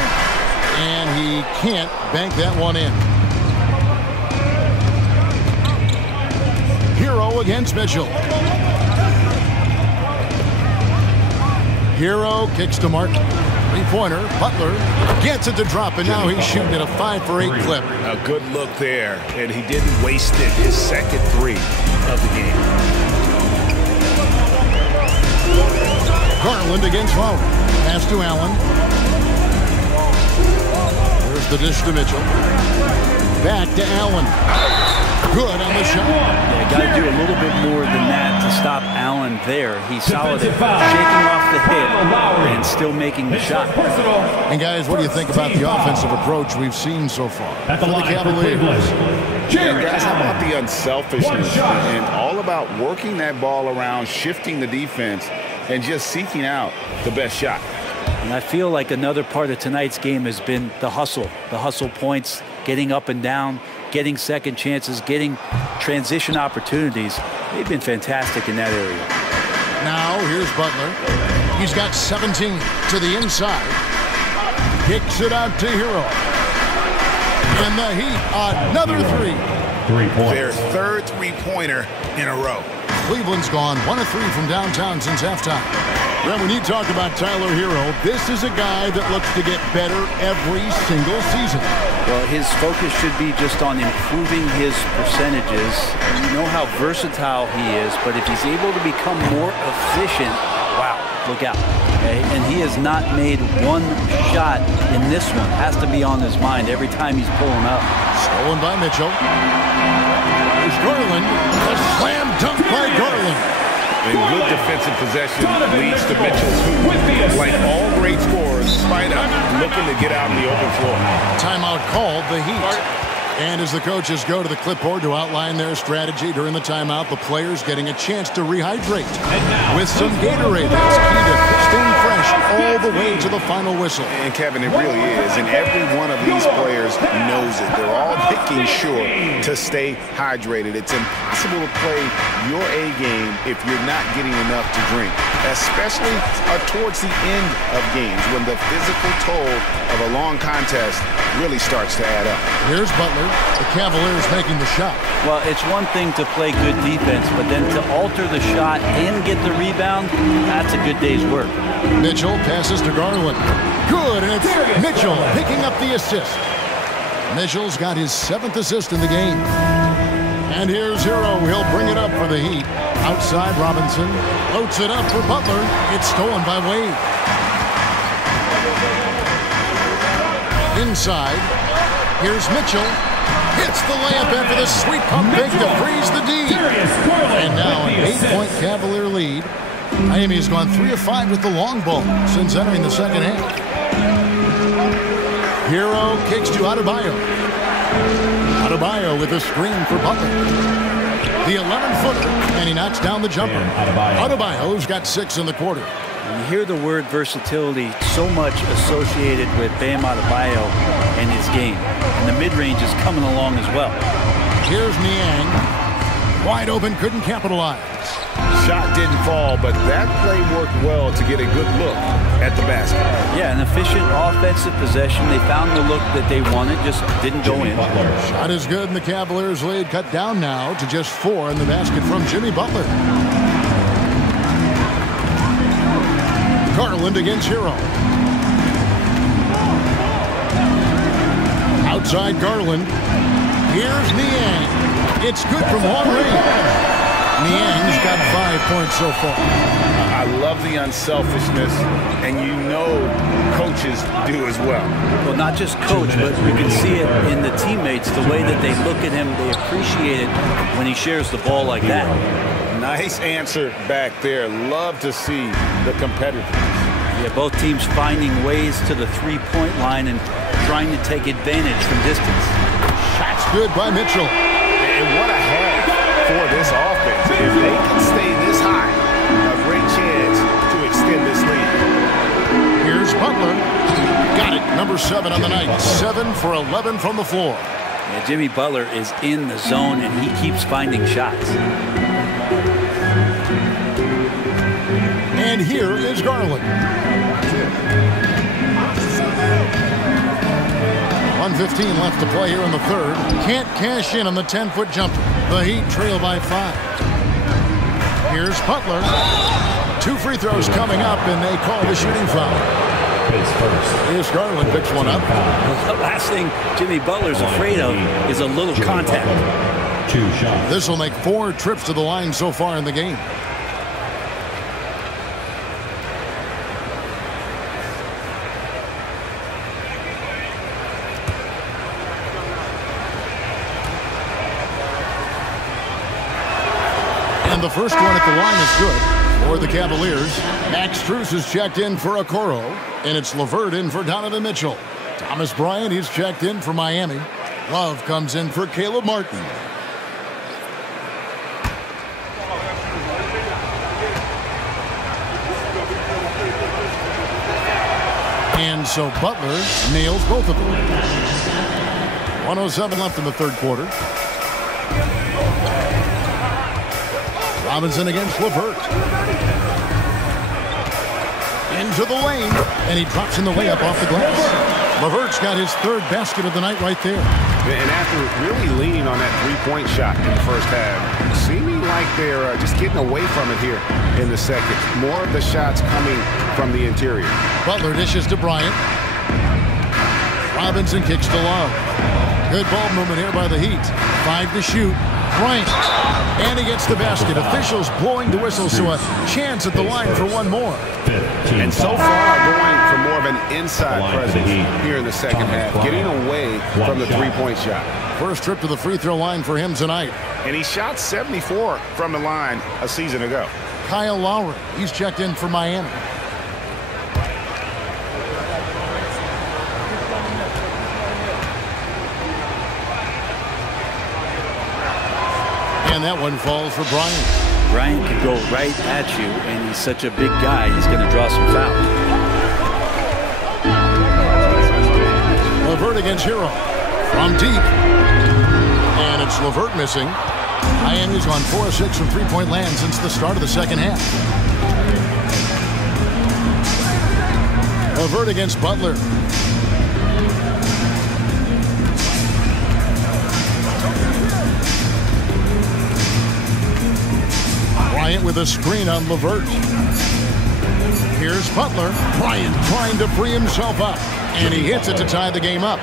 And he can't bank that one in. Hero against Mitchell. Hero kicks to Martin. Three-pointer. Butler gets it to drop, and now he's shooting at a 5 for 8 clip. A good look there, and he didn't waste it. His second 3 of the game. Garland against Lowry. Pass to Allen. There's the dish to Mitchell. Back to Allen. Good on the shot. Yeah, got to do a little bit more than that to stop Allen there. He's solid at shaking off the hit and still making the shot. And guys, what do you think about the offensive approach we've seen so far for the Cavaliers? And guys, how about the unselfishness and all about working that ball around, shifting the defense, and just seeking out the best shot. And I feel like another part of tonight's game has been the hustle points, getting up and down, getting second chances, getting transition opportunities. They've been fantastic in that area. Now here's Butler. He's got 17 to the inside. Kicks it out to Hero. And the Heat, another 3. 3 points. Their third three-pointer in a row. Cleveland's gone 1 of 3 from downtown since halftime. Well, when you talk about Tyler Hero, this is a guy that looks to get better every single season. Well, his focus should be just on improving his percentages. You know how versatile he is, but if he's able to become more efficient, wow, look out. Okay? And he has not made one shot in this one. Has to be on his mind every time he's pulling up. Stolen by Mitchell. There's Garland. A slam dunk by Garland. And good defensive possession leads to Mitchell's who, like all great scorers, spite up, looking to get out in the open floor. Timeout called, the Heat. And as the coaches go to the clipboard to outline their strategy during the timeout, the players getting a chance to rehydrate with some Gatorade. That's key to staying fresh all the way to the final whistle. And Kevin, it really is. And every one of these players knows it. They're all making sure to stay hydrated. It's impossible to play your A game if you're not getting enough to drink. especially towards the end of games when the physical toll of a long contest really starts to add up. Here's Butler. The Cavaliers making the shot. Well, it's one thing to play good defense, but then to alter the shot and get the rebound, that's a good day's work. Mitchell passes to Garland. Good, and it's Mitchell picking up the assist. Mitchell's got his 7th assist in the game. And here's Hero. He'll bring it up for the Heat. Outside, Robinson floats it up for Butler. It's stolen by Wade. Inside, here's Mitchell. Hits the layup after the sweet pump fake to freeze the D. And now an 8-point Cavalier lead. Miami's gone 3 of 5 with the long ball since entering the second half. Hero kicks to Adebayo. Adebayo with a screen for Butler. The 11-footer, and he knocks down the jumper. Adebayo's got 6 in the quarter. You hear the word versatility so much associated with Bam Adebayo and his game. And the mid-range is coming along as well. Here's Niang. Wide open, couldn't capitalize. Shot didn't fall, but that play worked well to get a good look at the basket. Yeah, an efficient offensive possession. They found the look that they wanted, just didn't go in. Shot is good, and the Cavaliers lead cut down now to just 4 in the basket from Jimmy Butler. Garland against Hero. Outside Garland. Here's Niang. It's good from long range. Niang's got 5 points so far. I love the unselfishness, and you know coaches do as well. Well, not just coach, but you can see it in the teammates, the way that they look at him. They appreciate it when he shares the ball like that. Nice answer back there. Love to see the competitiveness. Yeah, both teams finding ways to the three-point line and trying to take advantage from distance. Shot's good by Mitchell. And what a half for this offense. If they can stay this high, a great chance to extend this lead. Here's Butler. Got it. Number 7 on the night. 7 for 11 from the floor. Yeah, Jimmy Butler is in the zone, and he keeps finding shots. And here is Garland. 1:15 left to play here in the third. Can't cash in on the 10-foot jumper. The Heat trail by 5. Here's Butler. 2 free throws coming up, and they call the shooting foul. Here's Garland, picks one up. The last thing Jimmy Butler's afraid of is a little contact. 2 shots. This will make 4 trips to the line so far in the game. And the first one at the line is good for the Cavaliers. Max Strus is checked in for Okoro, and it's LeVert in for Donovan Mitchell. Thomas Bryant, he's checked in for Miami. Love comes in for Caleb Martin. And so Butler nails both of them. 1:07 left in the third quarter. Robinson against LeVert. Into the lane, and he drops in the layup off the glass. LeVert's got his 3rd basket of the night right there. And after really leaning on that three-point shot in the first half, seeming like they're just getting away from it here in the second. More of the shots coming from the interior. Butler dishes to Bryant. Robinson kicks to Love. Good ball movement here by the Heat. 5 to shoot. Bryant. And he gets the basket. Officials blowing the whistle, so a chance at the line for one more. And so far, going for more of an inside presence here in the second half, getting away from the three-point shot. First trip to the free throw line for him tonight. And he shot 74 from the line a season ago. Kyle Lowry, he's checked in for Miami. And that one falls for Bryant. Bryant can go right at you, and he's such a big guy, he's going to draw some fouls. LeVert against Hero. From deep. And it's LeVert missing. Miami's gone 4 of 6 from three-point land since the start of the second half. LeVert against Butler. Bryant with a screen on LeVert. Here's Butler. Bryant trying to free himself up. And he hits it to tie the game up.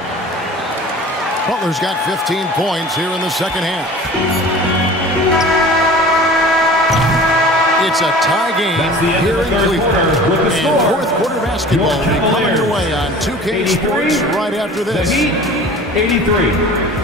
Butler's got 15 points here in the second half. It's a tie game here in Cleveland. And fourth quarter basketball will be coming your way on 2K Sports right after this. The Heat, 83.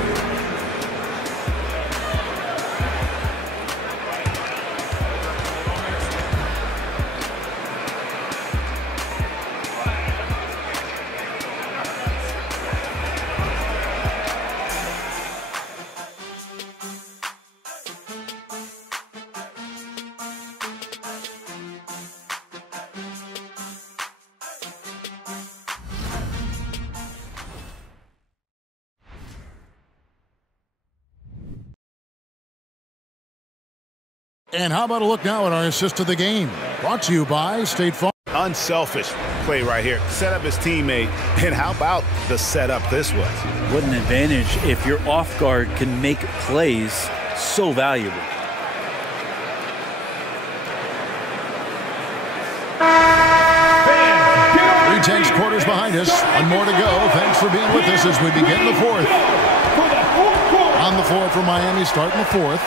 And how about a look now at our assist of the game? Brought to you by State Farm. Unselfish play right here. Set up his teammate. And how about the setup this was? What an advantage if your off guard can make plays so valuable. Tense quarters behind us. One more to go. Thanks for being with us as we begin the fourth. On the floor for Miami, starting the fourth.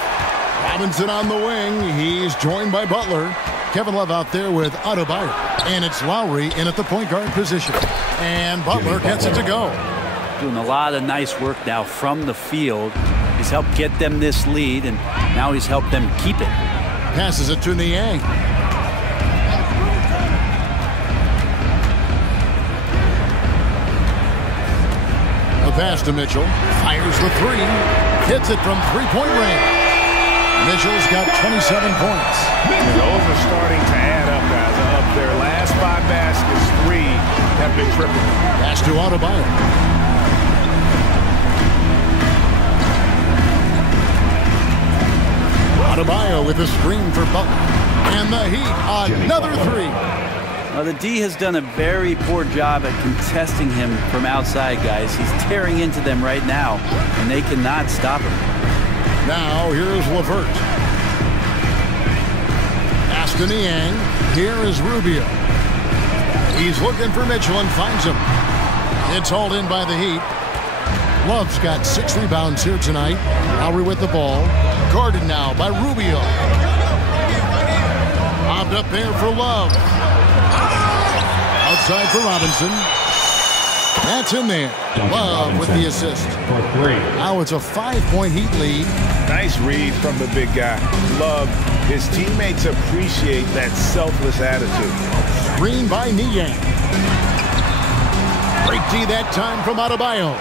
Robinson on the wing. He's joined by Butler. Kevin Love out there with Adebayo. And it's Lowry in at the point guard position. And Butler gets it to go. Doing a lot of nice work now from the field. He's helped get them this lead, and now he's helped them keep it. Passes it to Niang. Pass to Mitchell. Fires the three. Hits it from three-point range. Mitchell's got 27 points. And those are starting to add up, guys. Of their last 5 baskets, 3 have been triple. Pass to Adebayo. Adebayo with a screen for Butler. And the Heat, another three. The D has done a very poor job at contesting him from outside, guys. He's tearing into them right now, and they cannot stop him. Now, here's LeVert. Pass to Niang. Here is Rubio. He's looking for Mitchell and finds him. It's hauled in by the Heat. Love's got 6 rebounds here tonight. Lowry with the ball. Guarded now by Rubio. Bobbed up there for Love. Outside for Robinson. That's in there. Love with the assist. Now it's a 5-point Heat lead. Nice read from the big guy. Love. His teammates appreciate that selfless attitude. Screen by Niang. Great D that time from Adebayo.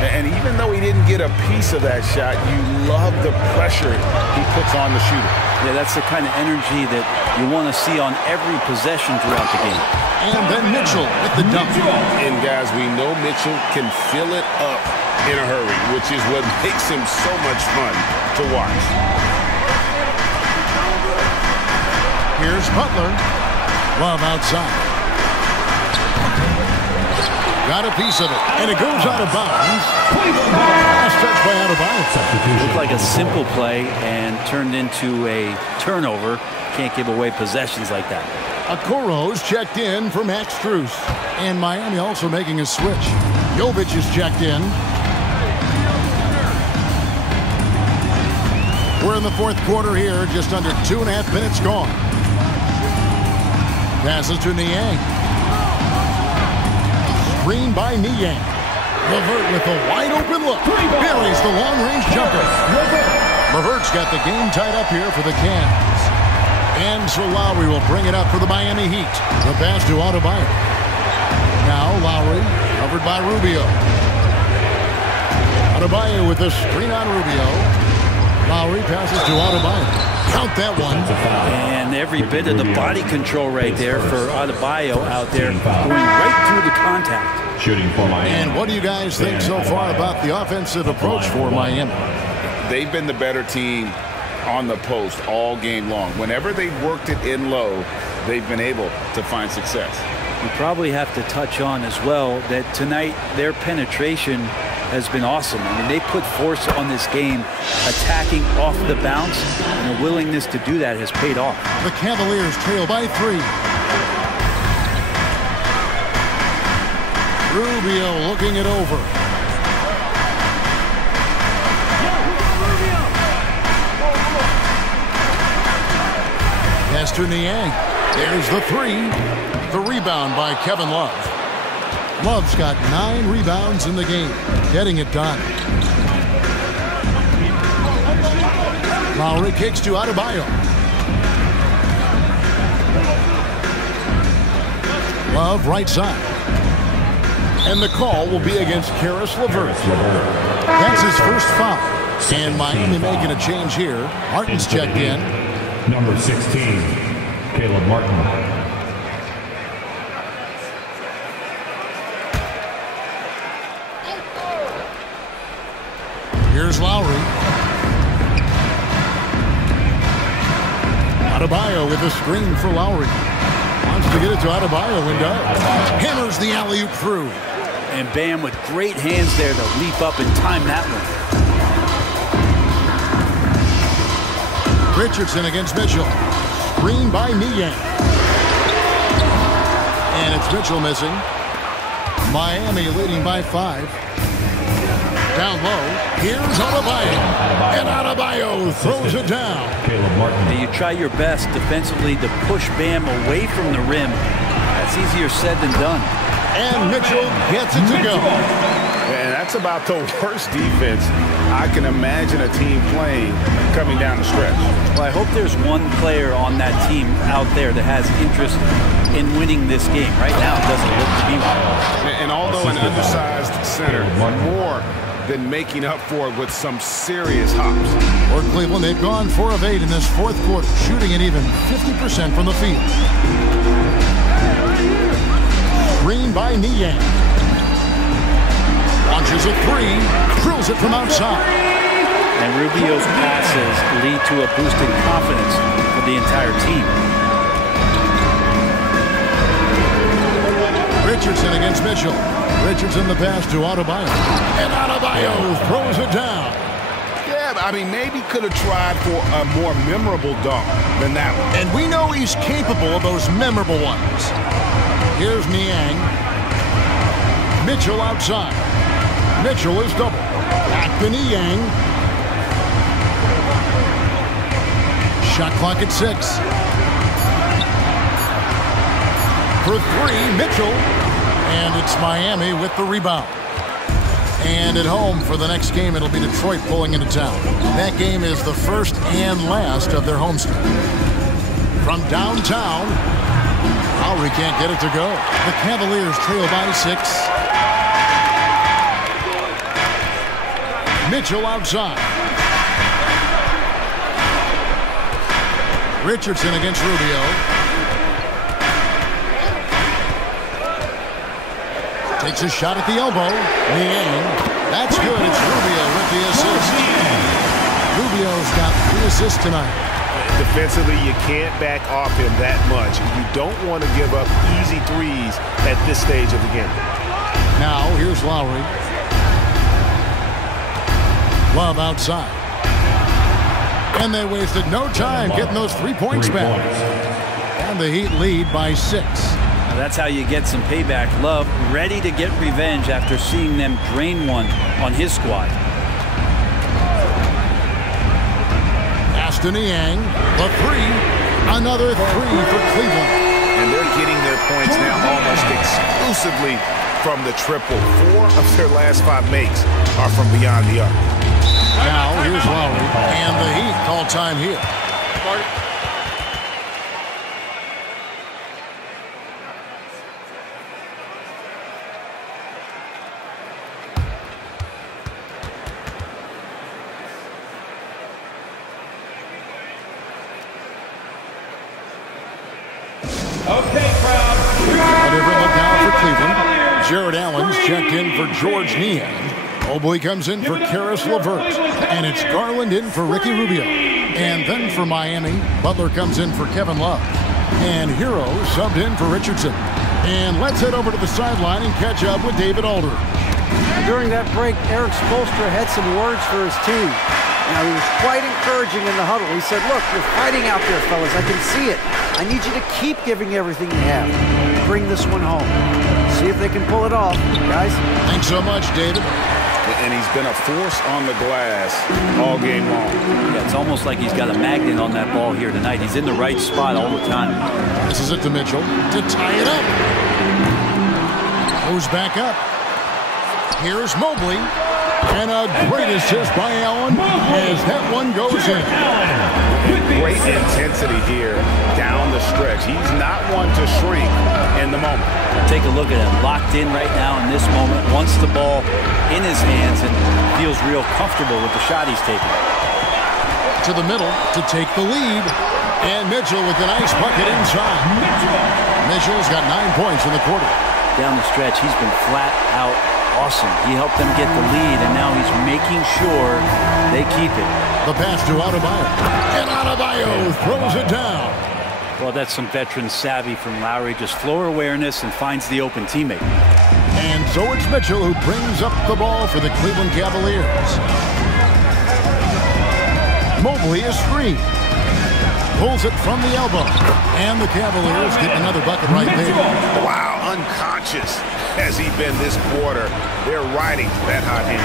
And even though he didn't get a piece of that shot, you love the pressure he puts on the shooter. Yeah, that's the kind of energy that you want to see on every possession throughout the game. And then Mitchell with the dunk. And guys, we know Mitchell can fill it up in a hurry, which is what makes him so much fun to watch. Here's Butler. Love outside. Got a piece of it, and it goes out of bounds. Last touch by Adebayo. Looked like a simple play and turned into a turnover. Can't give away possessions like that. Okoro's checked in for Max Strus. And Miami also making a switch. Jovic is checked in. We're in the fourth quarter here, just under 2.5 minutes gone. Passes to Niang. Screen by Niang. LeVert with a wide open look. Buries the long-range jumper. LeVert's got the game tied up here for the Cavs. And so Lowry will bring it up for the Miami Heat. The pass to Adebayo. Now Lowry, covered by Rubio. Adebayo with the screen on Rubio. Lowry passes to Adebayo. Count that one. And every bit of the body control right there for Adebayo out there, going right through the contact. Shooting for Miami. And what do you guys think so far about the offensive approach for Miami? They've been the better team on the post all game long. Whenever they've worked it in low, they've been able to find success. You probably have to touch on as well that tonight their penetration has been awesome. I mean, they put force on this game, attacking off the bounce, and the willingness to do that has paid off. The Cavaliers trail by 3. Rubio looking it over. Pass to Niang. There's the 3. The rebound by Kevin Love. Love's got 9 rebounds in the game, getting it done. Lowry kicks to Adebayo. Love right side. And the call will be against Karis LeVert. That's his first foul. And Miami making a change here. Martin's checked in. Number 16, Caleb Martin. Here's Lowry. Adebayo with a screen for Lowry. Wants to get it to Adebayo and does. Hammers the alley-oop through. And Bam with great hands there to leap up and time that one. Richardson against Mitchell. Screen by Niang. And it's Mitchell missing. Miami leading by 5. Down low, here's Adebayo. And Adebayo throws it down. Caleb Martin. Now you try your best defensively to push Bam away from the rim. That's easier said than done. And Mitchell gets it to go. And that's about the worst defense I can imagine a team playing coming down the stretch. Well, I hope there's one player on that team out there that has interest in winning this game. Right now, it doesn't look to be one. And although an undersized center, more than making up for it with some serious hops. For Cleveland, they've gone 4 of 8 in this 4th quarter, shooting at even 50% from the field. Screen by Niang. Launches a 3, drills it from outside. And Rubio's passes lead to a boost in confidence for the entire team. Richardson against Mitchell. Richardson the pass to Adebayo. And Adebayo throws it down. Yeah, I mean, maybe could have tried for a more memorable dunk than that one. And we know he's capable of those memorable ones. Here's Niang. Mitchell outside. Mitchell is double. Back to Niang. Shot clock at 6. For 3, Mitchell. And it's Miami with the rebound. And at home for the next game, it'll be Detroit pulling into town. That game is the first and last of their homestand. From downtown, Lowry can't get it to go. The Cavaliers trail by 6. Mitchell outside. Richardson against Rubio. Takes a shot at the elbow. Niang. That's good. It's Rubio with the assist. Rubio's got 3 assists tonight. Defensively, you can't back off him that much. You don't want to give up easy threes at this stage of the game. Now, here's Lowry. Love outside. And they wasted no time getting those 3 points back. And the Heat lead by 6. Now that's how you get some payback. Love ready to get revenge after seeing them drain one on his squad. Pass to Niang. The 3. Another 3 for Cleveland. And they're getting their points now almost exclusively from the triple. 4 of their last 5 makes are from beyond the arc. Now, here's Lowry, and the Heat call time here. Okay, crowd. A different look now for Cleveland. Jared Allen's checked in for George Niang. Mobley comes in for Karis LeVert. And it's Garland in for Ricky Rubio. And then for Miami, Butler comes in for Kevin Love. And Hero subbed in for Richardson. And let's head over to the sideline and catch up with David Aldridge. During that break, Eric Spoelstra had some words for his team. Now, he was quite encouraging in the huddle. He said, look, you're fighting out there, fellas. I can see it. I need you to keep giving everything you have. Bring this one home. See if they can pull it off, guys. Thanks so much, David. And he's been a force on the glass all game long. Yeah, it's almost like he's got a magnet on that ball here tonight. He's in the right spot all the time. This is it to Mitchell to tie it up. Goes back up. Here's Mobley. And a great assist by Allen as that one goes in. Great intensity here down the stretch. He's not one to shrink in the moment. Take a look at him, locked in right now in this moment, wants the ball in his hands and feels real comfortable with the shot he's taking. To the middle to take the lead. And Mitchell with a nice bucket inside. Mitchell's got 9 points in the quarter. Down the stretch, he's been flat out awesome. He helped them get the lead, and now he's making sure they keep it. The pass to Adebayo. And Adebayo throws it down. Well, that's some veteran savvy from Lowry. Just floor awareness and finds the open teammate. And so it's Mitchell who brings up the ball for the Cleveland Cavaliers. Mobley is free. Pulls it from the elbow. And the Cavaliers get another bucket right there. Wow, unconscious has he been this quarter. They're riding that hot hand.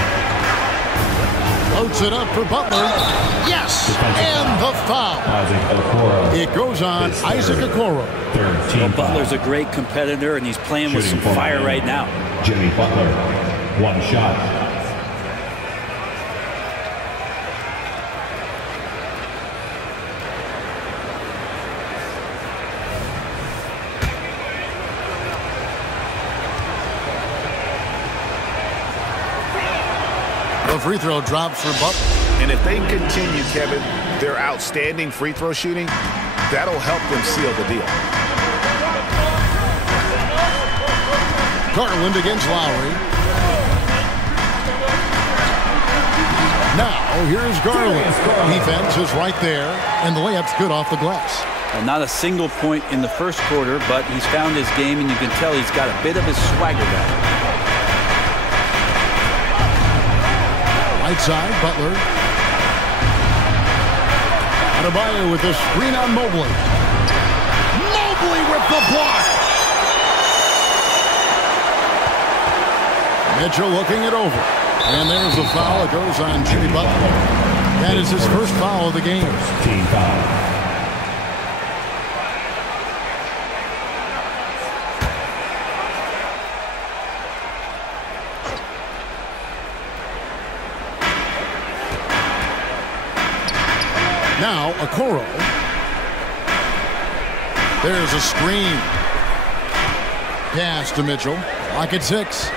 Floats it up for Butler. Yes! And the foul. It goes on Isaac Okoro. Well, Butler's a great competitor, and he's playing with some fire right now. Jimmy Butler, one shot. The free throw drops for Butler. And if they continue, Kevin, their outstanding free throw shooting, that'll help them seal the deal. Garland against Lowry. Now, here's Garland. Defense is right there, and the layup's good off the glass. Well, not a single point in the first quarter, but he's found his game, and you can tell he's got a bit of his swagger back. Right side, Butler. Adebayo with the screen on Mobley. Mobley with the block. Mitchell looking it over. And there's the foul. It goes on Jimmy Butler. That is his first foul of the game. Team foul. Now, Okoro. There's a screen. Pass to Mitchell. Lock at 6.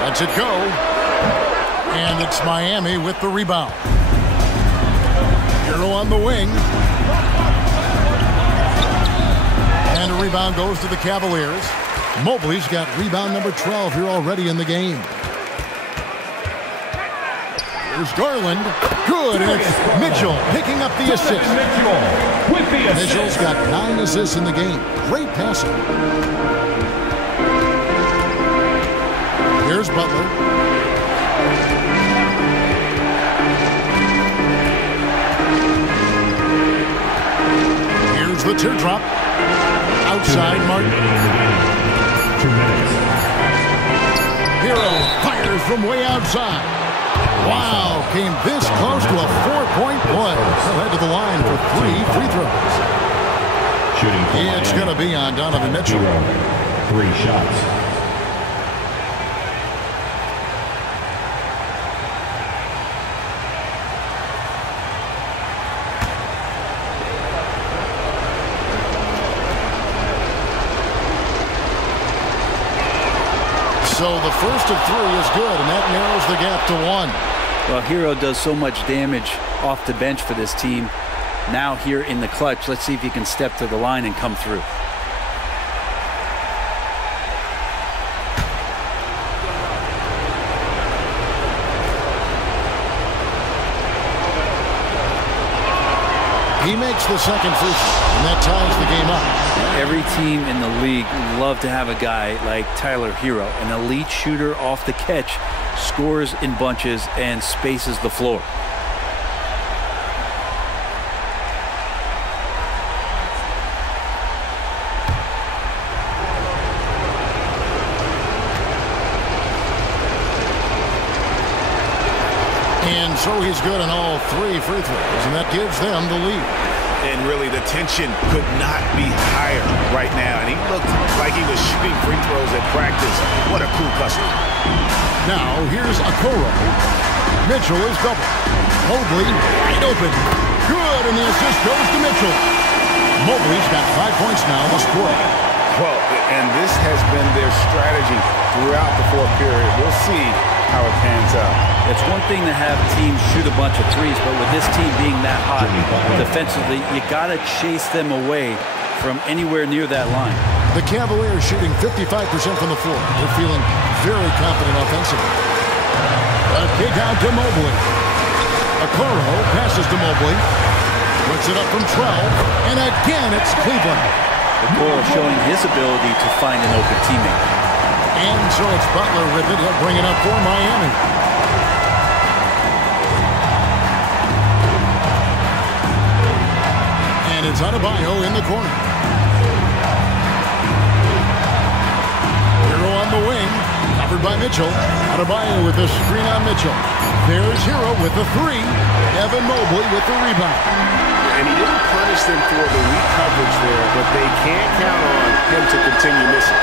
Lets it go. And it's Miami with the rebound. Hero on the wing. And a rebound goes to the Cavaliers. Mobley's got rebound number 12 here already in the game. Here's Garland. Good. And it's Mitchell picking up the assist. Mitchell's got 9 assists in the game. Great passing. Here's Butler. Here's the teardrop. Outside Martin. 2 minutes. Hero fires from way outside. Wow, came this close to a 4-point play. He'll head to the line for 3 free throws. Shooting. It's going to be on Donovan Mitchell. 3 shots. So the first of 3 is good, and that narrows the gap to 1. Well, Hero does so much damage off the bench for this team. Now here in the clutch, let's see if he can step to the line and come through. He makes the second free throw, and that ties the game up. Every team in the league would love to have a guy like Tyler Hero, an elite shooter off the catch, scores in bunches and spaces the floor. And so he's good on all 3 free throws, and that gives them the lead. And really, the tension could not be higher right now. And he looked like he was shooting free throws at practice. What a cool customer. Now, here's Okoro. Mitchell is double. Mobley wide open. Good, and the assist goes to Mitchell. Mobley's got 5 points now this quarter. Well, and this has been their strategy throughout the fourth period. We'll see how it pans out. It's one thing to have teams shoot a bunch of threes, but with this team being that hot defensively, you got to chase them away from anywhere near that line. The Cavaliers shooting 55% from the floor. They're feeling very confident offensively. A kick out to Mobley. Okoro passes to Mobley. Puts it up from 12. And again, it's Cleveland. Okoro showing his ability to find an open teammate. And so it's Butler with it. He'll bring it up for Miami. And it's Adebayo in the corner. Hero on the wing. Covered by Mitchell. Adebayo with the screen on Mitchell. There's Hero with the 3. Evan Mobley with the rebound. And he didn't punish them for the weak coverage there, but they can't count on him to continue missing.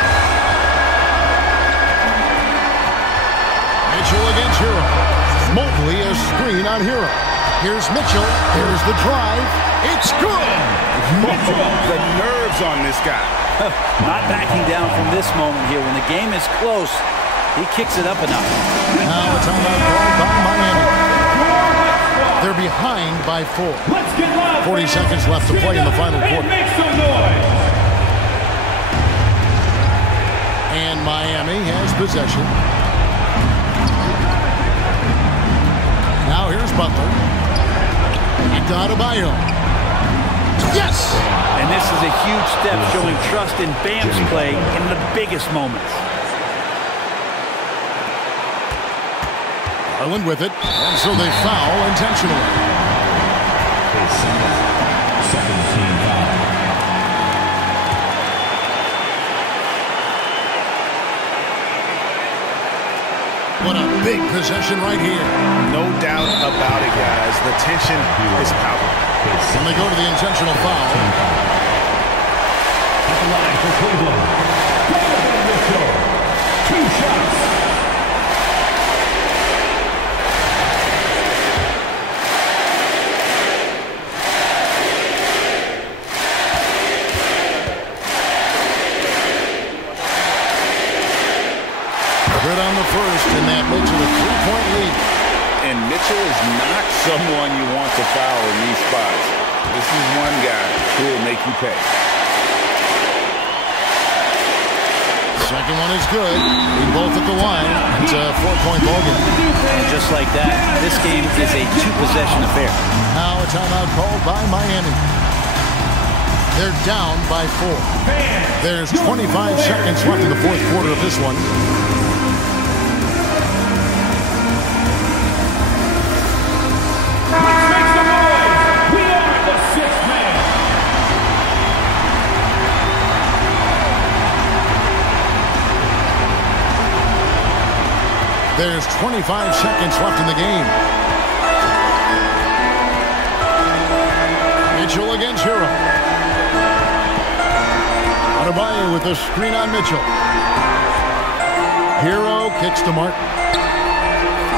Mitchell against Hero. Mobley a screen on Hero. Here's Mitchell. Here's the drive. It's good. The nerves on this guy. Not backing down from this moment here. When the game is close, he kicks it up a notch. Now a timeout called by Miami. They're behind by 4. 40 seconds left to play in the final quarter. And Miami has possession. Now here's Butler. And Adebayo. Yes! And this is a huge step showing trust in Bam's play in the biggest moments. Garland with it. And so they foul intentionally. Second team foul. What a big possession right here. No doubt about it, guys. The tension is palpable. And they go to the intentional foul. At the line for Cleveland. Mitchell. 2 shots. Good on the first, and that makes it a 3-point lead. And Mitchell is not someone you want to foul in these spots. This is one guy who will make you pay. Second one is good. Lead both at the line. It's a 4-point ballgame. And just like that, this game is a 2-possession affair. Now a timeout called by Miami. They're down by 4. There's 25 seconds left in the fourth quarter of this one. There's 25 seconds left in the game. Mitchell against Hero. Adebayo with the screen on Mitchell. Hero kicks to Martin.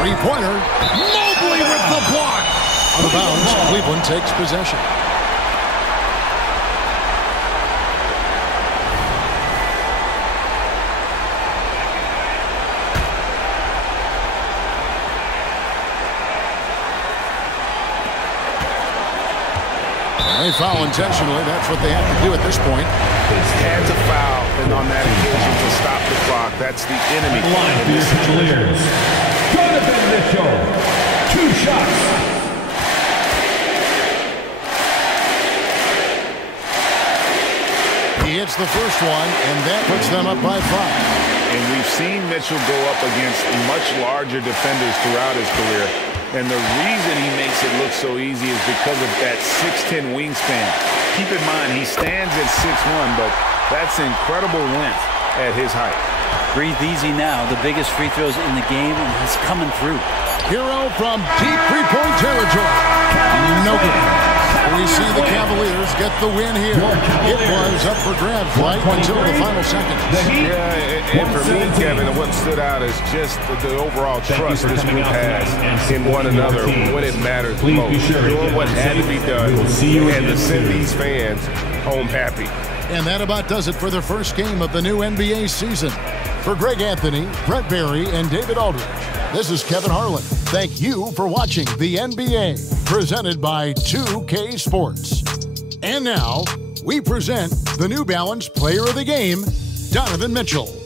3-pointer. Mobley with the block. Out of bounds. Cleveland takes possession. They foul intentionally. That's what they have to do at this point. Had to foul, and on that occasion to stop the clock. That's the enemy. Line for your Cavaliers. Donovan Mitchell. 2 shots. hits the first one, and that puts them up by 5. And we've seen Mitchell go up against much larger defenders throughout his career. And the reason he makes it look so easy is because of that 6'10" wingspan. Keep in mind, he stands at 6'1", but that's incredible length at his height. Breathe easy now. The biggest free throws in the game, and he's coming through. Hero from deep three-point territory. No good. We see the Cavaliers get the win here. It was up for grabs right until the final seconds. Yeah, and for me, Kevin, what stood out is just the overall trust this group has in one another when it matters most. Doing what had to be done and to send these fans home happy. And that about does it for the first game of the new NBA season. For Greg Anthony, Brett Barry, and David Aldridge, this is Kevin Harlan. Thank you for watching the NBA, presented by 2K Sports. And now, we present the New Balance Player of the Game, Donovan Mitchell.